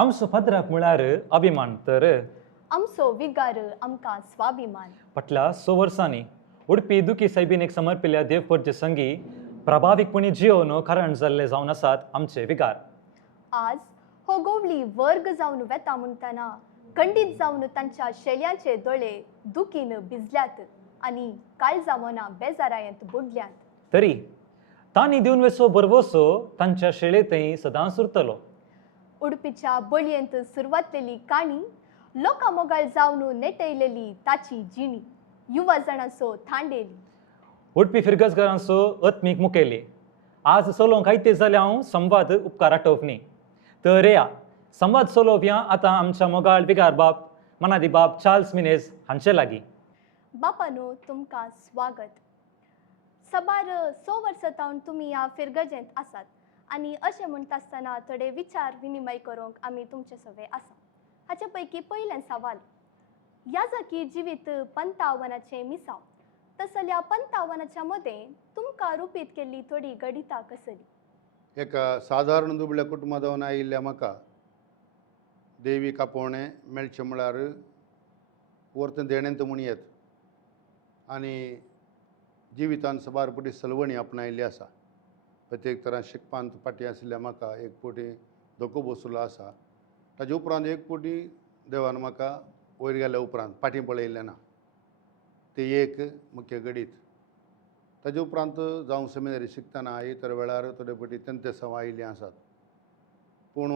आमचो पदराक म्हळ्यार अभिमान तर आमचो विगार आमकां स्वाभिमान. फाटल्या 6 वर्सांनी उडपी दुखी सायबीनेक समर्पिल्ल्या देवपर्जे संगी प्रभावीकपणी जियोवन कारण जाल्ले जावन आसात आमचे विगार. आज हो गोवली वर्ग जावन वेता म्हणटना खंडीत जावन तांच्या शेळयांचे दोळे दुखीन भिजल्यात आनी काळजावना बेजारायेंत बुडल्यात. तरी तांणी दिवन वेसो बरवसो तांच्या शेळेतय सदांच उरतलो. उडपीच्या बळयेंत सुरवातलेली काणी लोकां मोगाळ जावन नेटयलेली ताची जिणी युवा जाणांचो थांडेली. उडपी फिरगजगारांचो अत्मीक मुखेली. आज सोलोवंक आयते जाल्यार हांव संवाद उपकार आठोवपनी. तर या संवाद सोलोवया आतां आमच्या मोगाळ विगार बाब मनादी बाब चार्ल्स मिनेज हांचे लागीं. बापानो तुमकां स्वागत. सबार 6 वर्सां जावन तुमी ह्या फिरगजेंत आसात आनी अशें म्हणटा आसतना थोडे विचार विनिमय करूंक आमी तुमचे सवे आसा. हाचे पैकी पयलें सवाल, ह्या जागी जिवीत पंत आव्हानाचें मिसाव. तसल्या पंत आव्हानाच्या मदें तुमकां रुपीत केल्ली थोडी गणितां कसली? एका साधारण दुबळ्या कुटुंबांत आयिल्ल्या म्हाका देवी कापोवणें मेळचें म्हळ्यार वर्त देणेंत म्हूण येत आनी जिवितान सबारपटी सलवणी आपणायल्ली आसा. प्रत्येक तरां शिकपांत फाटीं आशिल्ल्या म्हाका एक फावटी धोको बसलो आसा. ताजे उपरांत एक फावटी देवान म्हाका वयर गेल्या उपरांत फाटीं पळयल्लें ना. ते एक मुख्य गणीत. ताजे उपरांत जावं सेमिनरी शिकतना इतर वेळार थोडे फावटी तेंतेसांव आयिल्लीं आसात. पूण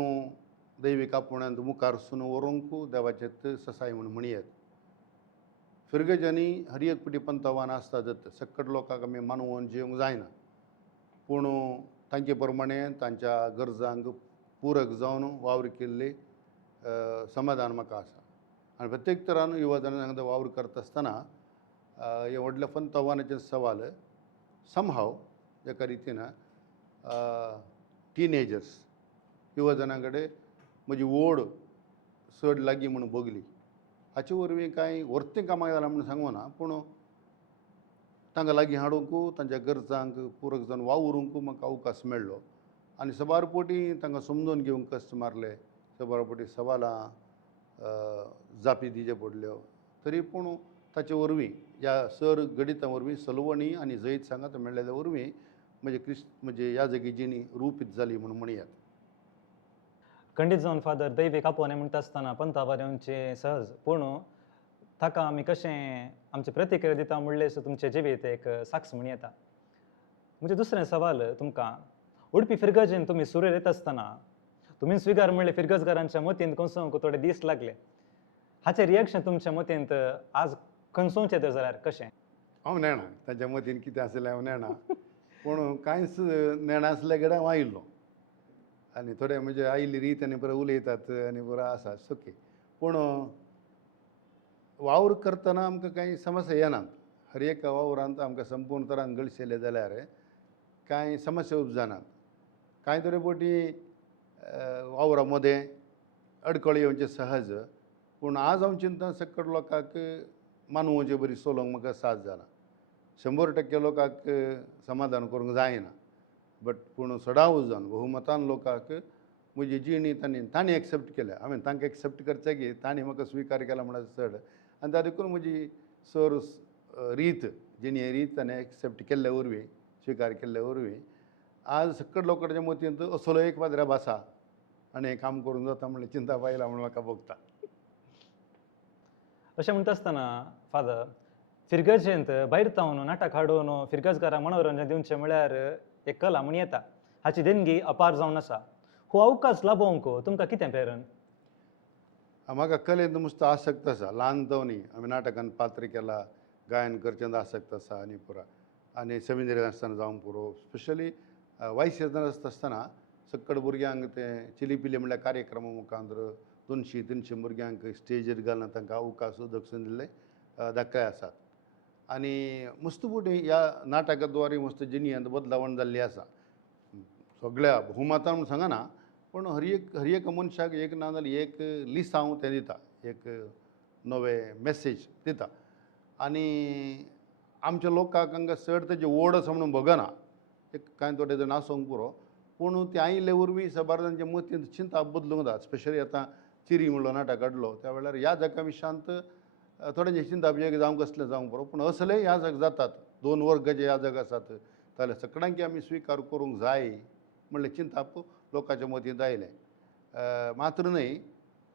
दैवी कापोवण्यांत मुखार वचून व्हरूंक देवाचें ससाय म्हूण म्हणयेत. फिरगेजांनी हर एक फावटी पंत आव्हानां आसतातच. सक्कट लोकांक आमी मानवून जियोंक जायना, पूण तांचे प्रमाणें तांच्या गरजांक पुरक जावन वावर केल्ली समाधान म्हाका आसा. आनी प्रत्येक तरान युवा जनांक वांगडा वावर करता आसतना हे व्हडल्या पंत आव्हानाचे सवाल समहाव एका रितीन टिनेजर्स युवा जनां कडेन म्हजी ओड चड लागीं म्हूण भोगली. हाचे वरवीं कांय वर्तें कामां जालां म्हूण सांगूना, पूण तांकां लागीं हाडूंक तांच्या गरजांक पुरक जावन वावरूंक म्हाका अवकाश मेळ्ळो. आनी सबारपोटी तांकां समजून घेवंक कश्ट मारले, सबारपोटी सवालां जापी दिच्यो पडल्यो. तरी पूण ताचे वरवीं ह्या सर गणितां वरवीं सलवणी आनी जैत सांगात मेळ्ळेल्या वरवीं म्हणजे ह्या जागी जिणी रुपीत जाली म्हूण म्हणयात. खंडीत जावन फादर दैवी कापोवणें म्हणटा आसतना पंत आव्हानांचें सहज, पूण ताका आमी कशें आमचे प्रतिक्रिया दिता म्हणले सो तुमचे जिवीत एक साक्ष म्हूण येता. म्हणजे दुसरें सवाल तुमकां, उडपी फिरगजेन तुमी सुरू येता आसतना तुमी स्विगार म्हणले फिरगजगारांच्या मतींत खंयसोंक थोडे दीस लागले. हाचें रिएक्शन तुमच्या मतींत आज खंयसोंचें तर जाल्यार कशें? हांव नेणा तांच्या मतीन कितें आसलें हांव नेणा, पूण कांयच नेणा आसल्या कडेन हांव आयिल्लो. आनी थोडे म्हणजे आयिल्ली रीत आनी बरो उलयतात आनी बरो आसा सोके. पूण वावर करतना आमकां कांय समस्या येनात. हर एक वावरांत आमकां संपूर्ण तरान गळशिल्ले जाल्यार कांय समस्या उपजानात. कांय तरे फावटी वावरा मदें अडखळ येवचें सहज, पूण आज हांव चिंतना सक्कट लोकांक मानवोवचें बरी सोलोवंक म्हाका साथ जाला. 100% लोकांक समाधान करूंक जायना, बट पूण सडाव जावन भोवमतान लोकांक म्हजी जिणी तांणी एक्सेप्ट केल्या. हांवें तांकां एक्सेप्ट करचें की तांणी म्हाका स्विकार केला म्हणून चड. आनी ताका देखून म्हजी सर रीत जिणी रीत ताणें एक्सेप्ट केल्ल्या वरवीं स्विकार केल्ल्या वरवीं आज सक्कट लोकांच्या मतींत असलो एक पाद्र्या भासा आनी हें काम करूंक जाता म्हणल्यार चिंता पायला म्हणून म्हाका भोगता. अशें म्हणटा आसतना फादर फिरगजेंत भायर तावन नाटक हाडून फिरगजगारांक मनोरंजन दिवचें म्हळ्यार एक कला म्हूण येता. हाची देणगी अपार जावन आसा. हो अवकाश लाभोवंक तुमकां कितें प्रेरण? म्हाका कलेंत मस्त आसक्त आसा. ल्हानपणी हांवें नाटकांत पात्र केलां, गायन करचेंत आसक्त आसा आनी पुरा. आनी सेमिनरी आसतना जावं पुरो स्पेशली वायस येतना आसतना सक्कट भुरग्यांक ते चिली म्हणल्यार कार्यक्रमा मुखांतर 200-300 भुरग्यांक स्टेजीर घालून तांकां अवकाश दक्षिण दिल्ले दाखले आसात. आनी मस्त फावटी ह्या नाटकाद्वारे मस्त जिणयेंत बदलावण जाल्ली आसा. सगळ्या भोवमातान म्हूण सांगना, पूण हर एक मनशाक एक ना जाल्यार एक लिसांव तें दिता, एक नवें मॅसेज दिता. आनी आमच्या लोकांक हांगा चड तेजी ओड आसा म्हणून बगना. एक कांय थोडे जाण आसूंक पुरो, पूण ते आयिल्ले वरवीं सबारदांच्या मतींत चिंता बदलूंक जाता. स्पेशली आतां चिरी म्हणलो नाटक काडलो त्या वेळार ह्या जगा विशांत थोड्यांची चिंता म्हणजे जावं कसलें जावं बरो, पूण असले ह्या जग जातात. 2 वर्ग जे ह्या जग आसात जाल्यार सगळ्यांकी आमी स्विकार करूंक जाय म्हणलें चिंताप लोकांच्या मतींत आयलें. मात्र न्हय,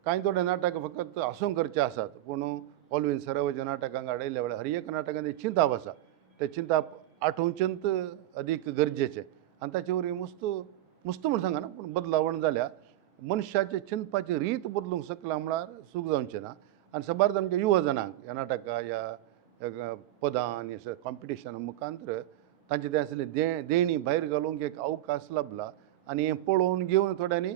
कांय थोडे नाटक फकत हांसूंक करचे आसात, पूण ऑलवीन सरावाच्या नाटकांक आडयल्या वेळार हर एक नाटकांत एक चिंताप आसा. ते चिंताप आठोवचेंत अदीक गरजेचें. आनी ताचे वरवीं मुस्त म्हूण सांगना, पूण बदलावण जाल्या मनशाचे चिंतपाची रीत बदलूंक शकला म्हळ्यार चूक जावचें ना. आनी सबारद आमच्या युवा जनांक ह्या नाटकां ह्या पदां आनी कॉम्पिटिशना मुखांतर तांचे ते आसले देणी भायर घालूंक एक अवकाश लाभला. आनी हें पळोवन घेवन थोड्यांनी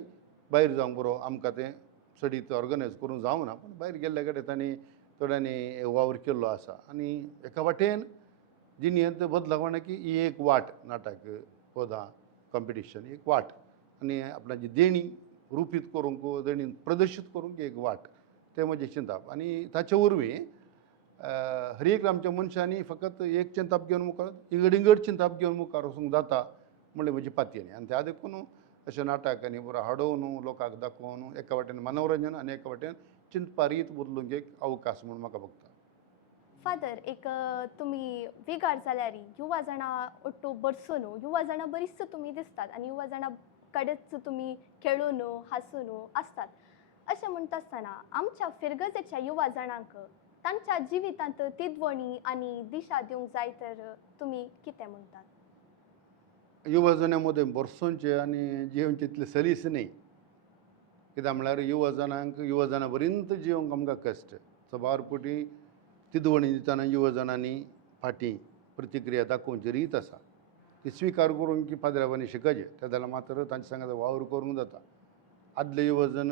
भायर जावंक बरो आमकां तें स्टडीत ऑर्गनायज करूंक जावं ना, पूण भायर गेल्ले कडेन तांणी थोड्यांनी वावर केल्लो आसा. आनी एका वाटेन जिणेंत बदलावणाची ही एक वाट, नाटक पदां कॉम्पिटिशन एक वाट, आनी आपणाची देणी रुपीत करूंक देणी प्रदर्शीत करूंक एक वाट, तें म्हजें चिंताप. आनी ताचे वरवीं हर एक आमच्या मनशांनी फकत एक चिंताप घेवन मुखार इगड चिंताप घेवन मुखार वचूंक जाता म्हणलें म्हजी पातयेनी. आनी त्या देखून अशें नाटक आनी बरो हाडोवन लोकांक दाखोवन एका वाटेन मनोरंजन आनी एका वाटेन चिंतपा रीत बदलूंक एक अवकाश म्हणून म्हाका भोगता. फादर, एक तुमी विगाड जाल्यार युवा जाणां ओट्टू बरसून युवा जाणां बरीच तुमी दिसतात आनी युवा जाणां कडेच तुमी खेळून हांसून आसतात. अशें म्हणटा आसतना आमच्या फिरगजेच्या युवा जाणांक तांच्या जिवितांत तिदवणी आनी दिशा दिवंक जाय तर तुमी कितें म्हणटात? युवा जनां मदें बरसोवचें आनी जिवचें तितलें सलीस न्ही. कित्याक म्हळ्यार युवा जाणां बरींत जिवंक आमकां कश्ट. सबार फावटी तिदवणी दितना युवा जनांनी फाटीं प्रतिक्रिया दाखोवची रीत आसा ती स्विकार करून की पाद्रावांनी शिकचें. त्या जाल्यार मात्र तांचे सांगात वावर करूंक जाता. आदले युवा जन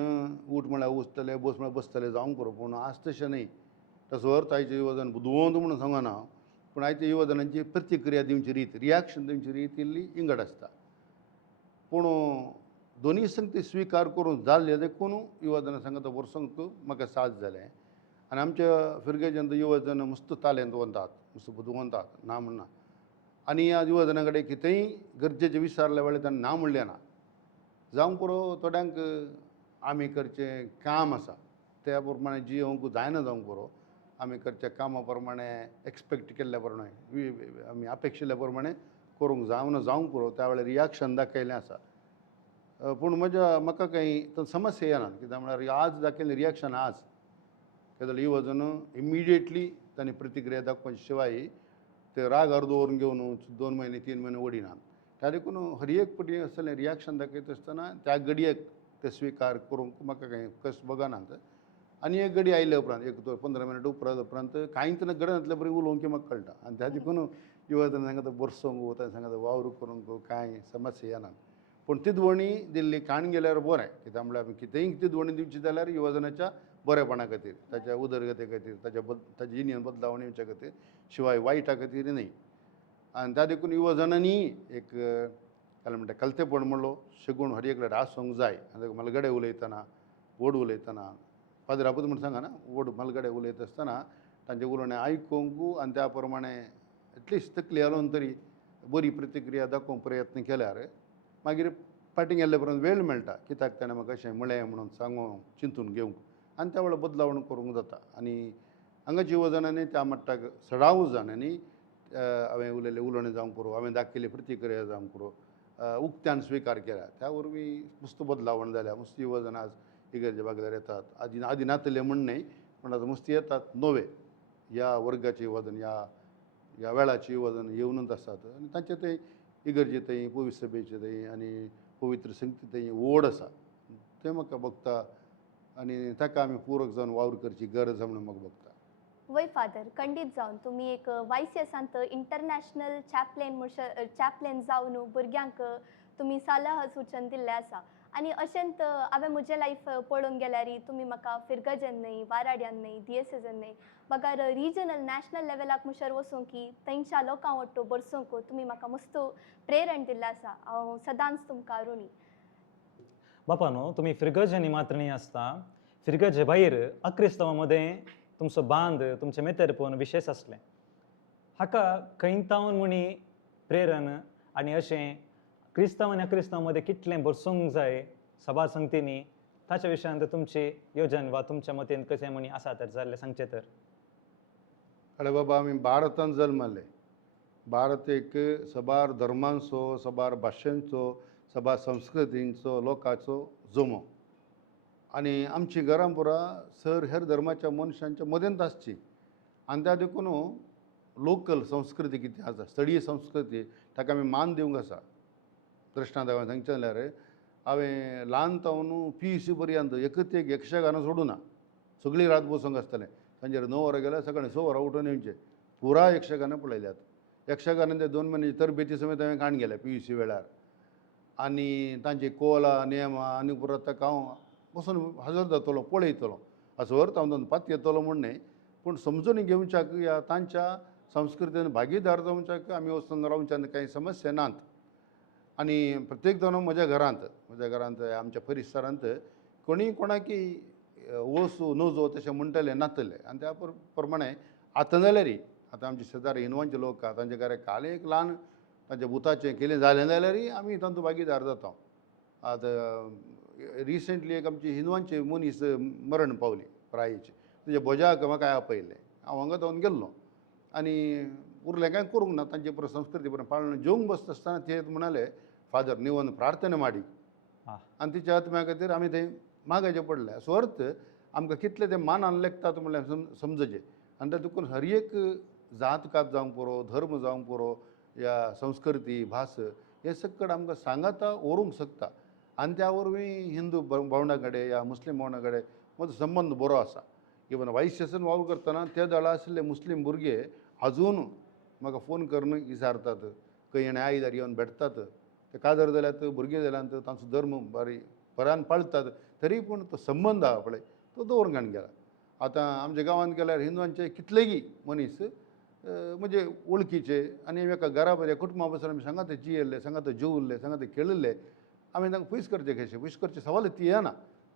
उठ म्हळ्यार उठतले, बस म्हळ्यार बसतले जावंक पुरो, पूण आज तशें न्ही. तसो अर्थ आयचे युवा जन बुदवंत म्हणून सांगना, पूण आयच्या युवा जनांची प्रतिक्रिया दिवची रीत, रियाक्शन दिवची रीत इल्ली इंगड आसता. पूण दोनीय संगती स्विकार करून जाल्ले देखून युवा जनां सांगता वर्सोंक म्हाका साथ जालें. आनी आमच्या फिरगेच्यान युवा जन मस्त तालेंतवंतात, मस्त बुदवंतात, ना म्हणना. आनी ह्या युवा जनां कडेन कितेंय गरजेचें विचारल्या वेळार ताणें ना म्हणलें ना. जावं पुरो थोड्यांक आमी करचें काम आसा त्या प्रमाणे जियोंक जायना जावंक पुरो. आमी करच्या कामा प्रमाणे एक्सपेक्ट केल्ल्या प्रमाणे आमी अपेक्षिल्ल्या प्रमाणे करूंक जावना जावंक पुरो, त्या वेळार रियाक्शन दाखयलें आसा. पूण म्हाका काही समस्या येना. कित्याक म्हळ्यार आज दाखयलें रियाक्शन आज जाल्यार युवा जन इमिडिएटली तांणी प्रतिक्रिया दाखोवचे शिवाय ते राग दवरून घेवन 2 म्हयने 3 म्हयने ओडिनात. त्या देखून हर एक फावटी असलें रियाक्शन दाखयत आसतना त्या घडयेक ते स्विकार करूंक म्हाका काही कश्ट बगनात. आनी एक घडी आयले उपरांत 15 मिनट उपरांत कांयच ना घडनातले बरें उलोवंक म्हाका कळटा. आनी त्या देखून युवा जन सांगता बरसोंक तांणी सांगता वावर करूंक कांय समस्या येना. पूण तिदवणी दिल्ली काण गेल्यार बरें. कित्याक म्हळ्यार आमी कितेंय तिदवणी दिवची जाल्यार युवा जनाच्या बरेपणा खातीर, ताच्या उदरगते खातीर, ताच्या जिणेंत बदलावणी येवच्या खातीर, शिवाय वायटा खातीर न्ही. आनी त्या देखून युवा जनांनी एक काय म्हणटा कलतेपण म्हणलो शिकून हर एक कडेन आसूंक जाय. आनी मलगडे उलयतना, व्हड उलयतना, पाद्रापूत म्हूण सांगना, व्हड मलगडे उलयता आसतना तांचें उलोवणें आयकूंक आनी त्या प्रमाणे एटलिस्ट तकली हलोवन तरी बरी प्रतिक्रिया दाखोवंक प्रयत्न केल्यार मागीर फाटीं गेल्ले उपरांत वेळ मेळटा. कित्याक ताणें म्हाका अशें म्हळें म्हणून सांगूंक चिंतून घेवंक आनी त्या वेळार बदलावण करूंक जाता. आनी हांगाच्या युवा जनांनी त्या मट्टाक सडाव जाणांनी हांवें उलयलें उलोवणें जावंक पुरो, हांवें दाखयली प्रतिक्रिया जावंक पुरो उक्त्यान स्विकार केल्या. त्या वरवीं मस्त बदलावण जाल्या. मस्त युवा जनां आज इगर्जे बागल्यार येतात. आदी नातले म्हण न्हय, पूण आतां मस्त येतात नवे ह्या वर्गाचे युवा जन, ह्या वेळाचे युवा जन येवनूच आसात. आनी तांचे थंय इगर्जे थंय पवित्र सभेचे थंय आनी पवित्र संगती थंय ओड आसा तें म्हाका भोगता. आनी ताका आमी पूरक जावन वावर करची गरज आसा म्हणून म्हाका भोगता. वय फादर, खंडीत जावन तुमी एक YCSांत इंटरनॅशनल चॅप्लेन जावन भुरग्यांक तुमी सल्ला सूचन दिल्लें आसा. आनी अशेंत हांवें म्हजें लायफ पळोवंक गेल्यार तुमी म्हाका फिरगजेन न्हय, वाराड्यान न्हय, DSSन न्हय, म्हाका रिजनल नॅशनल लेवलाक मुखार वचूंक की थंयच्या लोकां वांगडा बरसूंक तुमी म्हाका मस्त प्रेरण दिल्लें आसा. हांव सदांच तुमकां ऋणी. बापानो, तुम्ही फिरगजेनी मात्र न्ही आसता, फिरगजे भायर अक्रिस्तवा मदें तुमचो बांद, तुमचें मेतेरपण विशेष आसलें. हाका खंयतावन मुणी प्रेरण आनी अशें क्रिस्ताव आनी अक्रिस्तांवांमध्ये कितलें भरसूंक जाय सभा संगतींनी ताच्या विशयांत तुमची येवजण वा तुमच्या मतीन कशें म्हणी आसा तर जाल्यार सांगचें तर. अरे बाबा आमी भारतांत जल्मले. भारत एक सबार धर्मांचो, सबार भाशेंचो, सबार संस्कृतींचो, लोकांचो जमो. आनी आमची घरां पुरां सर हेर धर्माच्या मनशांच्या मदेंत आसची. आनी त्या देखून लोकल संस्कृती कितें आसा, स्थळीय संस्कृती ताका आमी मान दिवंक आसा. दृश्टांत हांवें सांगचें जाल्यार हांवें ल्हान तावन PUC पर्यंत एकच एक यक्षगान सोडूं ना. सगळी रात बसूंक आसतलें. सांजेर 9 वरां गेल्यार सकाळीं 6 वरां उठून येवचें. पुरा यक्षगानां पळयल्यात. यक्षगानान ते 2 म्हयन्याची तरबेती समेत हांवें काण गेल्या PUC वेळार. आनी तांची कोला नेमां आनी पुरो ताका हांव बसून हजर जातलो, पळयतलो. असो अर्थ हांव पात येतलो म्हूण न्ही, पूण समजून घेवच्याक या तांच्या संस्कृतीन भागीदार जावच्याक आमी वचून रावच्यान कांय समस्या नात. आनी प्रत्येक जाण म्हज्या घरांत आमच्या परिसरांत कोणीय कोणाकी वचू नजो तशें म्हणटले नातले. आनी त्या प्रमाणे आतां जाल्यारय आतां आमचे शेजारी हिंदवांचे लोक आहा, तांचे घरा काल एक ल्हान तांच्या बुताचें केलें जालें जाल्यारय आमी तातूंत भागीदार जाता. आतां रिसंटली एक आमची हिंदवांची मनीस मरण पावली प्रायेची. तेजे बोजाक म्हाका आपयलें. हांव हांगा जावन गेल्लो आनी उरलें कांय करूंक ना. तांचे पुरो संस्कृती पुरो पाळून जेवंक बसता आसतना ते म्हणाले, फादर निवन प्रार्थना माडी. आनी तिच्या आत्म्या खातीर आमी थंय मागचें पडलें. असो अर्थ आमकां कितले ते मानान लेखतात म्हणल्यार समजचें. आनी तातूंत हर एक जातकात जावंक पुरो, धर्म जावंक पुरो, या संस्कृती भास हे सकट आमकां सांगाता व्हरूंक शकता. आनी त्या वरवीं हिंदू भावंडा कडेन या मुस्लीम भावंडा कडेन म्हजो संबंद बरो आसा. इवन वायस सेशन वावर करतना त्या दळा आशिल्ले मुस्लीम भुरगे आजून म्हाका फोन करून विचारतात, खंय येणे आयदार येवन भेटतात. ते कादर जाल्यात, भुरगे जाल्यात, तांचो धर्म बऱ्यान पाळटात. तरी पूण तो संबंद आहा पळय तो दवरूंक गेला. आतां आमच्या गांवांत गेल्यार हिंदवांचे कितलेय मनीस म्हणजे वळखीचे आनी एका घरा बरें कुटुंबा बसून आमी सांगात जियेल्ले, सांगात जेवल्ले, सांगात खेळिल्ले. आमी तांकां पयस करचे कशें, पयस करचे सवाल ती येना.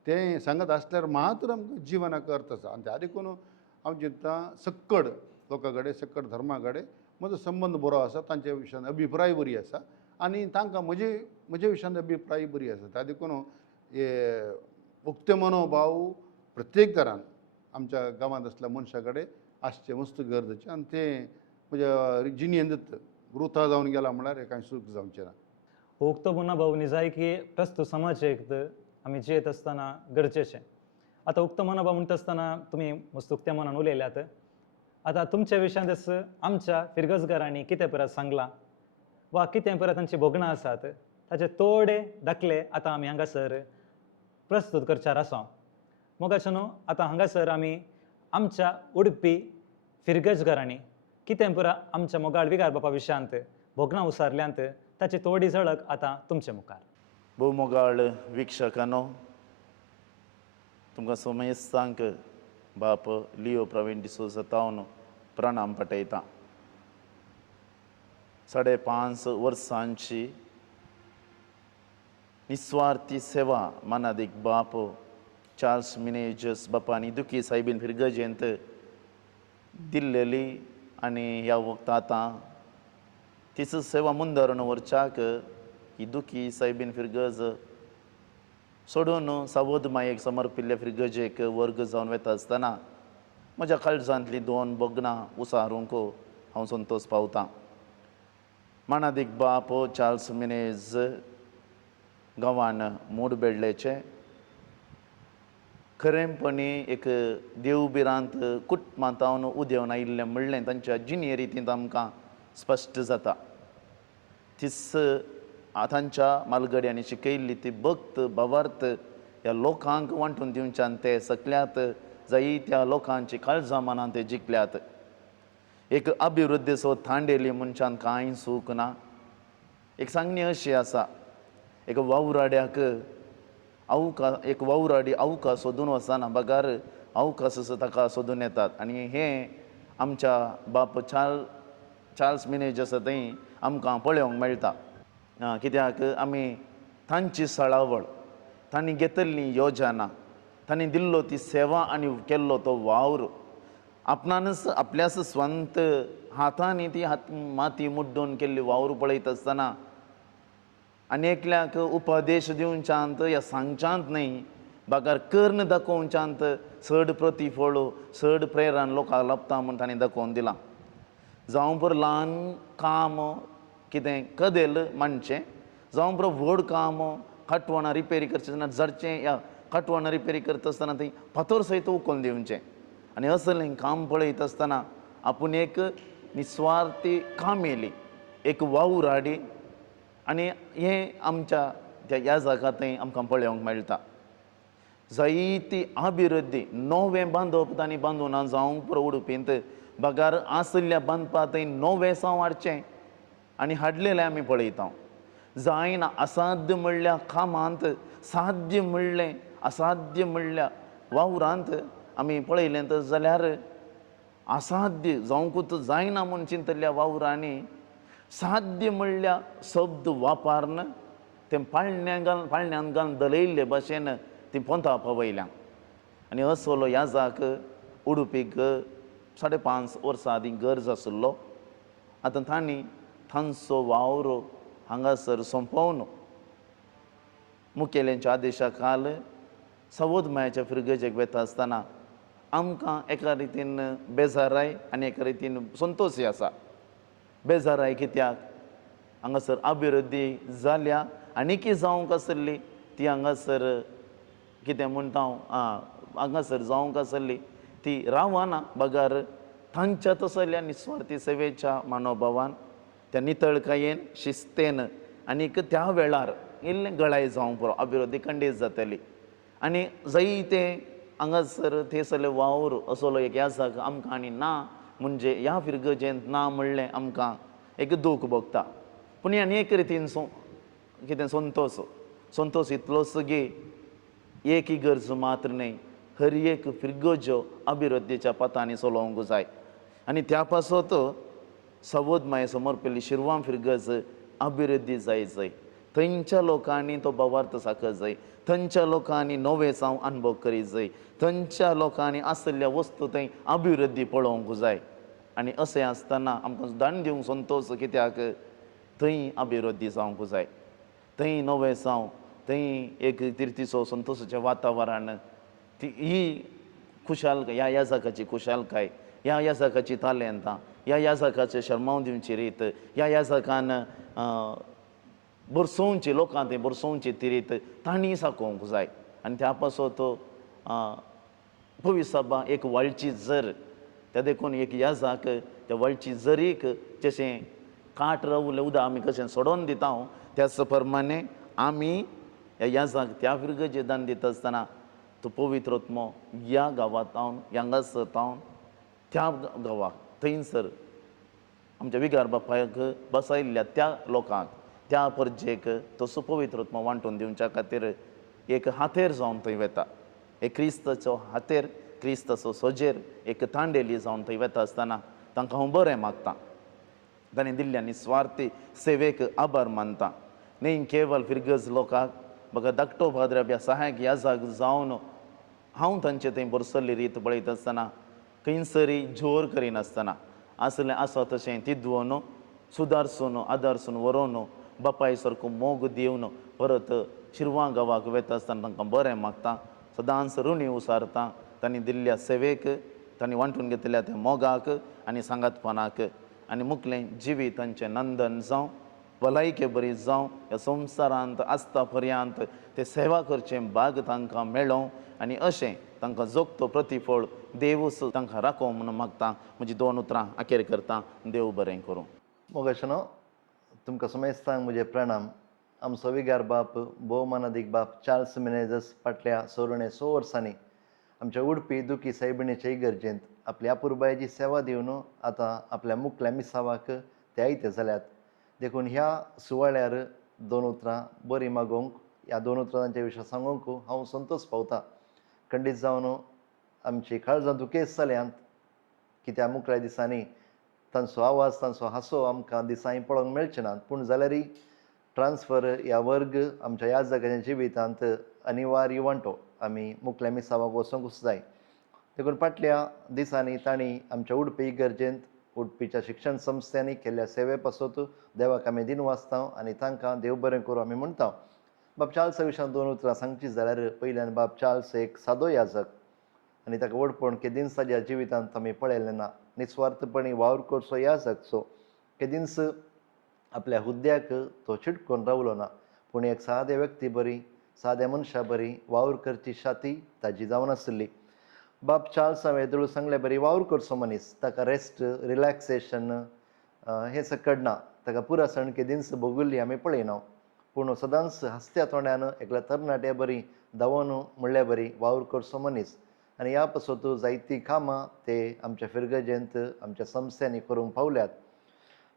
तें सांगत आसल्यार मात्र आमकां जिवनाक अर्थ आसा. आनी त्या देखून हांव चिंत्तां सक्कड लोकां कडेन, सक्कड धर्मा कडेन म्हजो संबंद बरो आसा. तांच्या विशयान अभिप्राय बरी आसा आनी तांकां म्हजे विशयान अभिप्राय बरी आसा. त्या देखून हे उक्ते मनोभाव प्रत्येक तरान आमच्या गांवांत आसल्या मनशा कडेन आसचे मस्त गरजेचें. आनी तें म्हज्या जिणेंत वृथा जावन गेला म्हळ्यार हें कांय सूख जावचें ना. उक्तो मनोभाव निजायकी प्रस्तुत समाजाक आमी जियेत आसतना गरजेचें. आतां उक्तो मनोभाव म्हणटा आसतना तुमी मस्त उक्त्या मनान उलयल्यात. आतां तुमच्या विशयांत आमच्या फिरगजगारांनी कितें परत सांगलां वा कितें परत तांची भोगणां आसात ताचे थोडे दाखले आतां आमी हांगासर प्रस्तूत करच्यार आसा. मोगाचें न्हू आतां हांगासर आमी आमच्या उडपी फिरगजगारांनी कितें पुरा आमच्या मोगाळ विगार बापा विशयांत भोगणां उसारल्यांत ताची थोडी झळक आतां तुमचे मुखार. भोवमोगाळ वीक्षकांनो, तुमकां सोमेस्तांक बाप लिओ प्रवीण डिसोजा तावन प्रणाम पटयता. 5.5 वर्सांची निस्वार्थी सेवा मानादीक बाप चार्ल्स मिनेजस बापानी दुखी सायबीन फिरगजेंत दिल्लेली आनी ह्या वक्तांत आतां तिच सेवा मुंदरून व्हरच्याक ही दुखी सायबीन फिरगज सोडून सावध मायेक समर्पिल्ल्या फिरगजेक वर्ग जावन वेता आसतना म्हज्या काळजांतलीं 2 भोगणां उसारूंक हांव संतोश पावतां. मानादीक बाप चार्ल्स मिनेज गांवान मूड बेडलेचे खरेंपणी एक देवबिरांत कुटुंबांतावन उदेंवन आयिल्लें म्हणलें तांच्या जिणे रितींत आमकां स्पश्ट जाता. तीच तांच्या मालगड्यांनी शिकयल्ली ती भक्त भावार्थ ह्या लोकांक वांटून दिवच्यान ते सकल्यात जायत्या लोकांची काळजां मनांत ते जिखल्यात. एक अभिवृद्धी सो थांडेली मनशान कांय सूख ना. एक सांगणी अशी आसा, एक वावराड्याक एक वावराडी आवका सोदून वचना बगार अवकाश ताका सोदून येतात. आनी हें आमच्या बाप चार्ल्स मिनेज आसा थंय आमकां पळोवंक मेळटा. कित्याक आमी तांची सळावळ, तांणी घेतिल्लीं योजना, तांणी दिल्लो ती सेवा आनी केल्लो तो वावर आपणानच आपल्याच स्वंत हातांनी ती माती मुड्डून केल्ली वावर पळयत आसतना आनी एकल्याक उपदेश दिवच्यांत या सांगच्यांत न्ही बाकार कर्ण दाखोवच्यांत चड प्रतिफळ चड प्रेरण लोकांक लाभता म्हूण ताणें दाखोवन दिलां. जावं बरं ल्हान काम कितें कदेल मांडचें, जावं बरं व्हड काम काटवणां रिपेरी करचें तेन्ना जडचें या काटवणां रिपेरी करता आसतना थंय फातर सयत उखलून दिवचें. आनी असलें काम पळयत आसतना आपूण एक निस्वार्थी काम येयली, एक वावूर हाडी आनी हें आमच्या त्या ह्या जागा थंय आमकां पळोवंक मेळटा. जायती अभिवृद्धी नवें बांदप तांणी बांदूना जावं पुरो उडपींत बागार आसल्या बांदपा थंय नवें साव हाडचें आनी हाडलेलें आमी पळयता. जायना असाध्य म्हणल्या कामांत साध्य म्हणलें असाध्य म्हणल्या वावरांत आमी पळयलें तर जाल्यार असाध्य जावंकूच जायना म्हूण चिंतल्या वावरांनी साध्य म्हणल्या शब्द वापरन तें पाळण्यान घालून दलयल्ले भाशेन ती पोंता पावयल्या. आनी असलो ह्या जाक उडुपीक 5.5 वर्सां आदीं गरज आसलो. आतां तांणी तांचो वावर हांगासर सोंपोवन मुखेल्यांच्या आदेशा खाल सावध मायाच्या फिरगजेक वेता आसतना आमकां एका रितीन बेजाराय आनी एका रितीन संतोशय आसा. बेजाराय कित्याक हांगासर अभिवृद्धी जाल्या आनीकय जावंक आसली ती हांगासर कितें म्हणटा हांव हांगासर जावंक आसली ती रावना बागार तांच्या तसल्या निस्वार्थी सेवेच्या मनोभावान त्या नितळकायेन शिस्तेन आनीक त्या वेळार इल्लें गळाय जावंक पुरो अभिवृद्धी खंडीत जातली. आनी जायते हांगासर थंयसरले वावर असलो एक ह्या जागा आमकां आनी ना म्हणजे ह्या फिरगजेंत ना म्हणलें आमकां एक दूख भोगता. पूण आनी एक रितीन कितें संतोश इतलोच की एक गरज मात्र न्ही हर एक फिरगज्यो अभिवृद्धीच्या पथांनी चलोवंक जाय. आनी त्या पासत सावध माये समर्पिल्ली शिरवां फिरगज अभिवृद्धी जाय. थंयच्या लोकांनी तो भावार्थ साखर जाय, थंयच्या लोकांनी नवें जावं अनुभव करीत जाय, थंयच्या लोकांनी आसल्या वस्तू थंय अभिवृद्धी पळोवंक जाय. आनी अशें आसतना आमकां दान दिवंक संतोश कित्याक थंय अभिवृद्धी जावंक जाय, थंय नवें जावं, थंय एक तिर्तीचो संतोशाचें वातावरण ही खुशालकाय ह्या जागाची खुशालकाय ह्या जागाची तालेंतां ह्या जागाचे शर्माव दिवची रीत ह्या जागान बरसोवची लोकां थंय बरसोवची ती रीत तांणी साकोवंक जाय. आनी त्या पासत पवित्र सभा एक वळची जर त्या देखून एक ह्या जाक त्या वळची जरीक जशें काट रावलें उदक आमी कशें सोडोन दिता त्याच प्रमाणे आमी ह्या जाग त्या फिरगजे दान दिता आसतना तो पवित्र आत्मो ह्या गांवांत हांगासर त्या गांवाक थंयसर आमच्या विगार बापायक बसयल्ल्या त्या लोकांक त्या परजेक तो सुपवित्र आत्मो वांटून दिवच्या खातीर एक हातेर जावन थंय वेता. एक क्रिस्ताचो हातेर क्रिस्ताचो सोजेर एक तांडेली जावन थंय वेता आसतना तांकां हांव बरें मागतां. तांणी दिल्ल्या निस्वार्थी सेवेक आभार मानता. न्ही केवल फिरगज लोकांक म्हाका धाकटो भाद्राब्या सहायक ह्या जाग जावन हांव तांचे थंय बरसल्ली रीत पळयत आसतना खंयसरी जोर करिनासतना आसलें आसा तशें तिदवून सुदारसून आदारसून व्हरोन बापाय सारको मोग दिवन परत शिरवां गांवाक वेता आसतना तांकां बरें मागता. सदांच ऋणी उसारता तांणी दिल्ल्या सेवेक, तांणी वांटून घेतल्या त्या मोगाक आनी सांगातपणाक. आनी मुखलें जिवीत तांचें नंदन जावं, भलायकी बरी जावं, ह्या संवसारांत आसता पर्यंत ते सेवा करचें भाग तांकां मेळों आनी अशें तांकां जोगतो प्रतिफळ देवूच तांकां राखो म्हणून मागता. म्हजीं 2 उतरां आखेर करता. देव बरें करूं. मोगाशनो तुमकां समेस्तांक म्हजे प्रणाम. आमचो विगार बाप भोवमानादीक बाप चार्ल्स मेनेझस फाटल्या 6 वर्सांनी आमच्या उडपी दुखी सायबिणीच्या इगर्जेंत आपली अपुरबायेची सेवा दिवन आतां आपल्या मुखल्या मिसावाक ते आयते जाल्यात. देखून ह्या सुवाळ्यार 2 उतरां बरीं मागोवंक ह्या 2 उतरांच्या विशय सांगूंक हांव संतोश पावता. खंडीत जावन आमची काळजां दुखेस्त जाल्यांत कित्याक मुखल्या दिसांनी तांचो आवाज तांचो हांसो आमकां दिसांनी पळोवंक मेळचे नात. पूण जाल्यारय ट्रान्सफर ह्या वर्ग आमच्या ह्या जाग्याच्या जिवितांत अनिवार्य वांटो आमी मुखल्या मिसावाक वचोंकूच जाय. देखून फाटल्या दिसांनी तांणी आमच्या उडपी इगर्जेंत उडपीच्या शिक्षण संस्थांनी केल्ल्या सेवे पासत देवाक आमी दिन वाचता आनी तांकां देव बरें करूं आमी म्हणटा. बाब चार्ल्सा विशयान 2 उतरां सांगची जाल्यार पयल्यान बाब चार्ल्स एक सादो याजक आनी ताका ओडपण केदिन्स ताच्या जिवितांत आमी पळयलें ना. निस्वार्थपणी वावर करचो याजकचो केदिन्स आपल्या हुद्द्याक तो चिटकून रावलो ना, पूण एक सादे व्यक्ती बरी, साद्या मनशा बरी वावर करची शाती ताजी जावन आसली. बाब चार्ल्स हांवें येदोळ सांगले बरी वावर करचो मनीस, ताका रेस्ट रिलॅक्सेशन हें सकड ना, ताका पुरासण केदिन्स भोगुल्ली आमी पळयना, पूण सदांच हसत्या तोंड्यान एकल्या तरणाट्या बरी धांवन म्हणल्या बरी वावर करचो मनीस. आनी ह्या पासत जायतीं कामां ते आमच्या फिरगजेंत आमच्या संस्थांनी करूंक पावल्यात.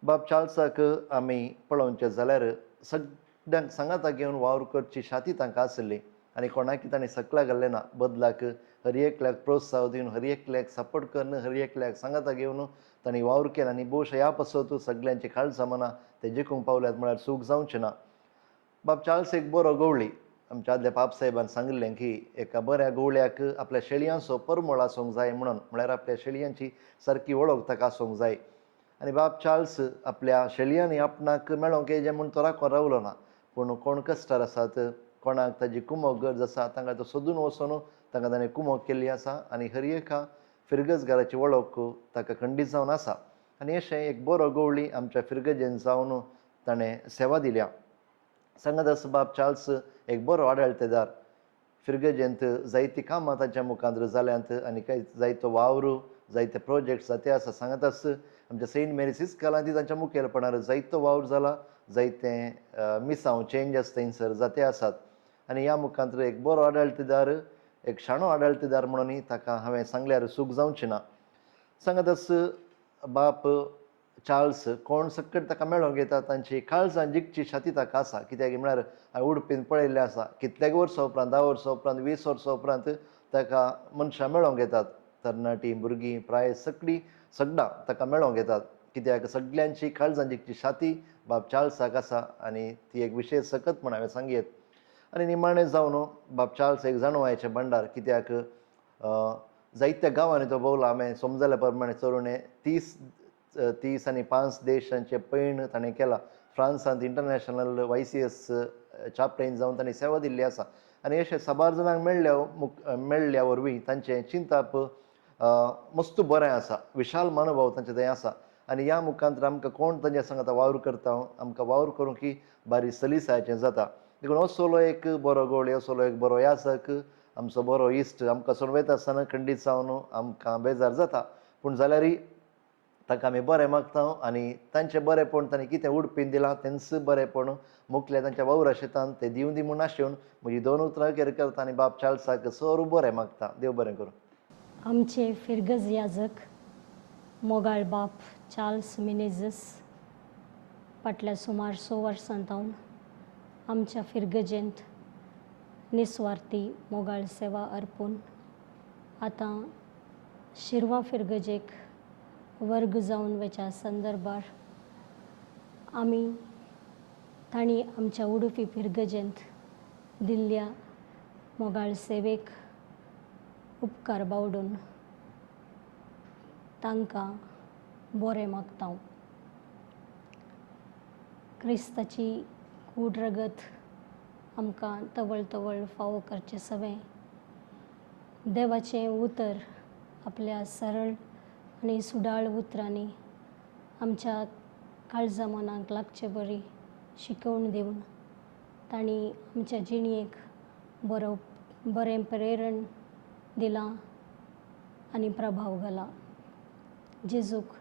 बाब चार्ल्साक आमी पळोवचें जाल्यार सगळ्यांक सांगाता घेवन वावर करची शाती तांकां आसली आनी कोणाकय ताणें सकला घाल्लें ना. बदलाक हर एकल्याक प्रोत्साह दिवन, हर एकल्याक सपोर्ट करून, हर एकल्याक सांगाता घेवन तांणी वावर केला आनी भोवशा ह्या पासत सगळ्यांची काळजां मनां ते जिखूंक पावल्यात म्हळ्यार चूक जावचें ना. बाब चार्ल्स एक बरो गवळी. आमच्या आदल्या बाब साहेबान सांगिल्लें की एका बऱ्या गवळ्याक आपल्या शेळयांचो परमळ आसूंक जाय म्हणून, म्हळ्यार आपल्या शेळयांची सारकी वळख ताका आसूंक जाय. आनी बाब चार्ल्स आपल्या शेळयांनी आपणाक मेळोंक येजें म्हूण तो राखून रावलो ना, पूण कोण कश्टार आसात, कोणाक ताजी कुमक गरज आसा तांकां तो सोदून वचून तांकां ताणें कुमक केल्ली आसा आनी हर एका फिरगजगाराची वळख ताका खंडीत जावन आसा. आनी अशें एक बरो गवळी आमच्या फिरगजेंत जावन ताणें सेवा दिल्या. सांगत आसा बाब चार्ल्स एक बरो आडळतेदार. फिरगजेंत जायतीं कामां ताच्या मुखार जाल्यांत आनी जायतो वावर, जायते प्रोजेक्ट्स जाते आसा. सांगत आसा आमच्या सेंट मेरीज इस्कॉलांत तांच्या मुखेलपणान जायतो वावर जाला, जायते मिसांव चेंजस थंयसर जाते आसात. आनी ह्या मुखार एक बरो आडळतेदार, एक शाणो आडळतेदार म्हणून ताका हांवें सांगल्यार चूक जावची ना. सांगत आसा बाब चार्ल्स कोण सकट ताका मेळोंक येता तांची काळजां जिखची शाती ताका आसा. कित्याक म्हळ्यार हांवें उडपीन पळयल्लें आसा, कितल्याक वर्सां उपरांत, 10 वर्सां उपरांत, 20 वर्सां उपरांत ताका मनशां मेळोंक येतात. तरणाटीं, भुरगीं, प्राय सगळां ताका मेळोंक येतात. कित्याक सगळ्यांची काळजां जिखची शाती बाब चार्ल्साक आसा आनी ती एक विशेश सकत म्हण हांवें सांगयत. आनी निमाणें जावन बाब चार्ल्स एक जाणवायेचें भंडार. कित्याक जायत्या गांवांनी तो भोंवला. हांवें समजल्या प्रमाणे चोरुणे 30 आनी 5 देशांचे पैण ताणें केला. फ्रांसांत इंटरनॅशनल YCS चाप्लेन जावन ताणें सेवा दिल्ली आसा. आनी अशें साबार जाणांक मेळ्ळ्या वरवीं तांचें चिंतप मस्त बरें आसा. विशाल मनोभाव तांचे थंय आसा. आनी ह्या मुखांतर आमकां कोण तांचे सांगाता वावर करता, आमकां वावर करूंक ही बारी सलिसायेचें जाता. देखून असलो एक बरो गवळी, असलो एक बरो याजक, आमचो बरो इश्ट आमकां सोडून वयता आसतना खंडीत जावन आमकां बेजार जाता. पूण जाल्यारय ताका आमी बरें मागता आनी तांचें बरेंपण ताणें कितें उडपीन दिलां तेंच बरेंपण मुखलें तांच्या वावरा शेतान तें दिवं दी म्हूण आशेवन म्हजी 2 उतरां घेर करता आनी बाब चार्ल्साक सरू बरें मागता. देव बरें करूं. आमचे फिरगज याजक मोगाळ बाप चार्ल्स मिनेझस फाटल्या सुमार 6 वर्सांतावन आमच्या फिरगजेंत निस्वार्थी मोगाळ सेवा अर्पून आतां शिरवा फिरगजेक वर्ग जावन वच्या संदर्भार आमी तांणी आमच्या उडपी फिरगजेंत दिल्ल्या मोगाळ सेवेक उपकार बावडून तांकां बरें मागता. क्रिस्ताची कूड रगत आमकां तवळ तवळ फावो करचें सवें. देवाचें उतर आपल्या सरळ आनी सुडाळ उतरांनी आमच्या काळजां मनांक लागचे बरी शिकवण दिवन तांणी आमच्या जिणयेक बरें प्रेरण दिलां आनी प्रभाव घाला. जेजूक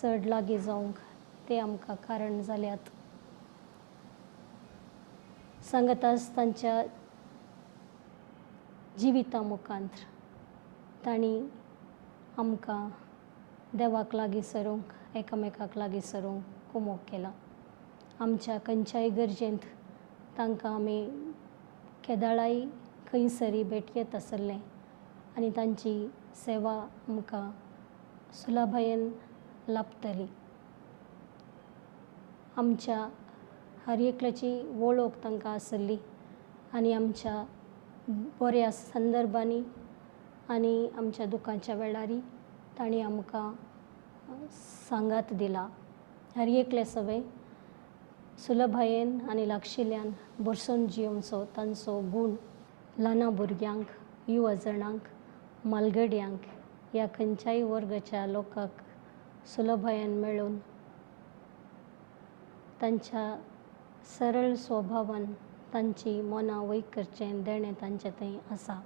चड लागीं जावंक ते आमकां कारण जाल्यात. सांगतास तांच्या जिविता मुखांतर तांणी आमकां देवाक लागीं सरूंक, एकामेकाक लागीं सरूंक कुमक केला. आमच्या खंयच्याय गरजेंत तांकां आमी केदाळाय खंयसरी भेटयत आसले आनी तांची सेवा आमकां सुलभायेन लाभतली. आमच्या हर एकल्याची वळख तांकां आसली आनी आमच्या बऱ्या संदर्भांनी आनी आमच्या दुखाच्या वेळारी तांणी आमकां सांगात दिला. हर एकले सवे सुलभायेन आनी लागशिल्ल्यान बरसून जिवंचो तांचो गूण ल्हाना भुरग्यांक, युवा जणांक, मालगड्यांक या खंयच्याय वर्गाच्या लोकांक सुलभायेन मेळून तांच्या सरळ स्वभावान तांची मनां वैक करचें देणें तांचे थंय आसा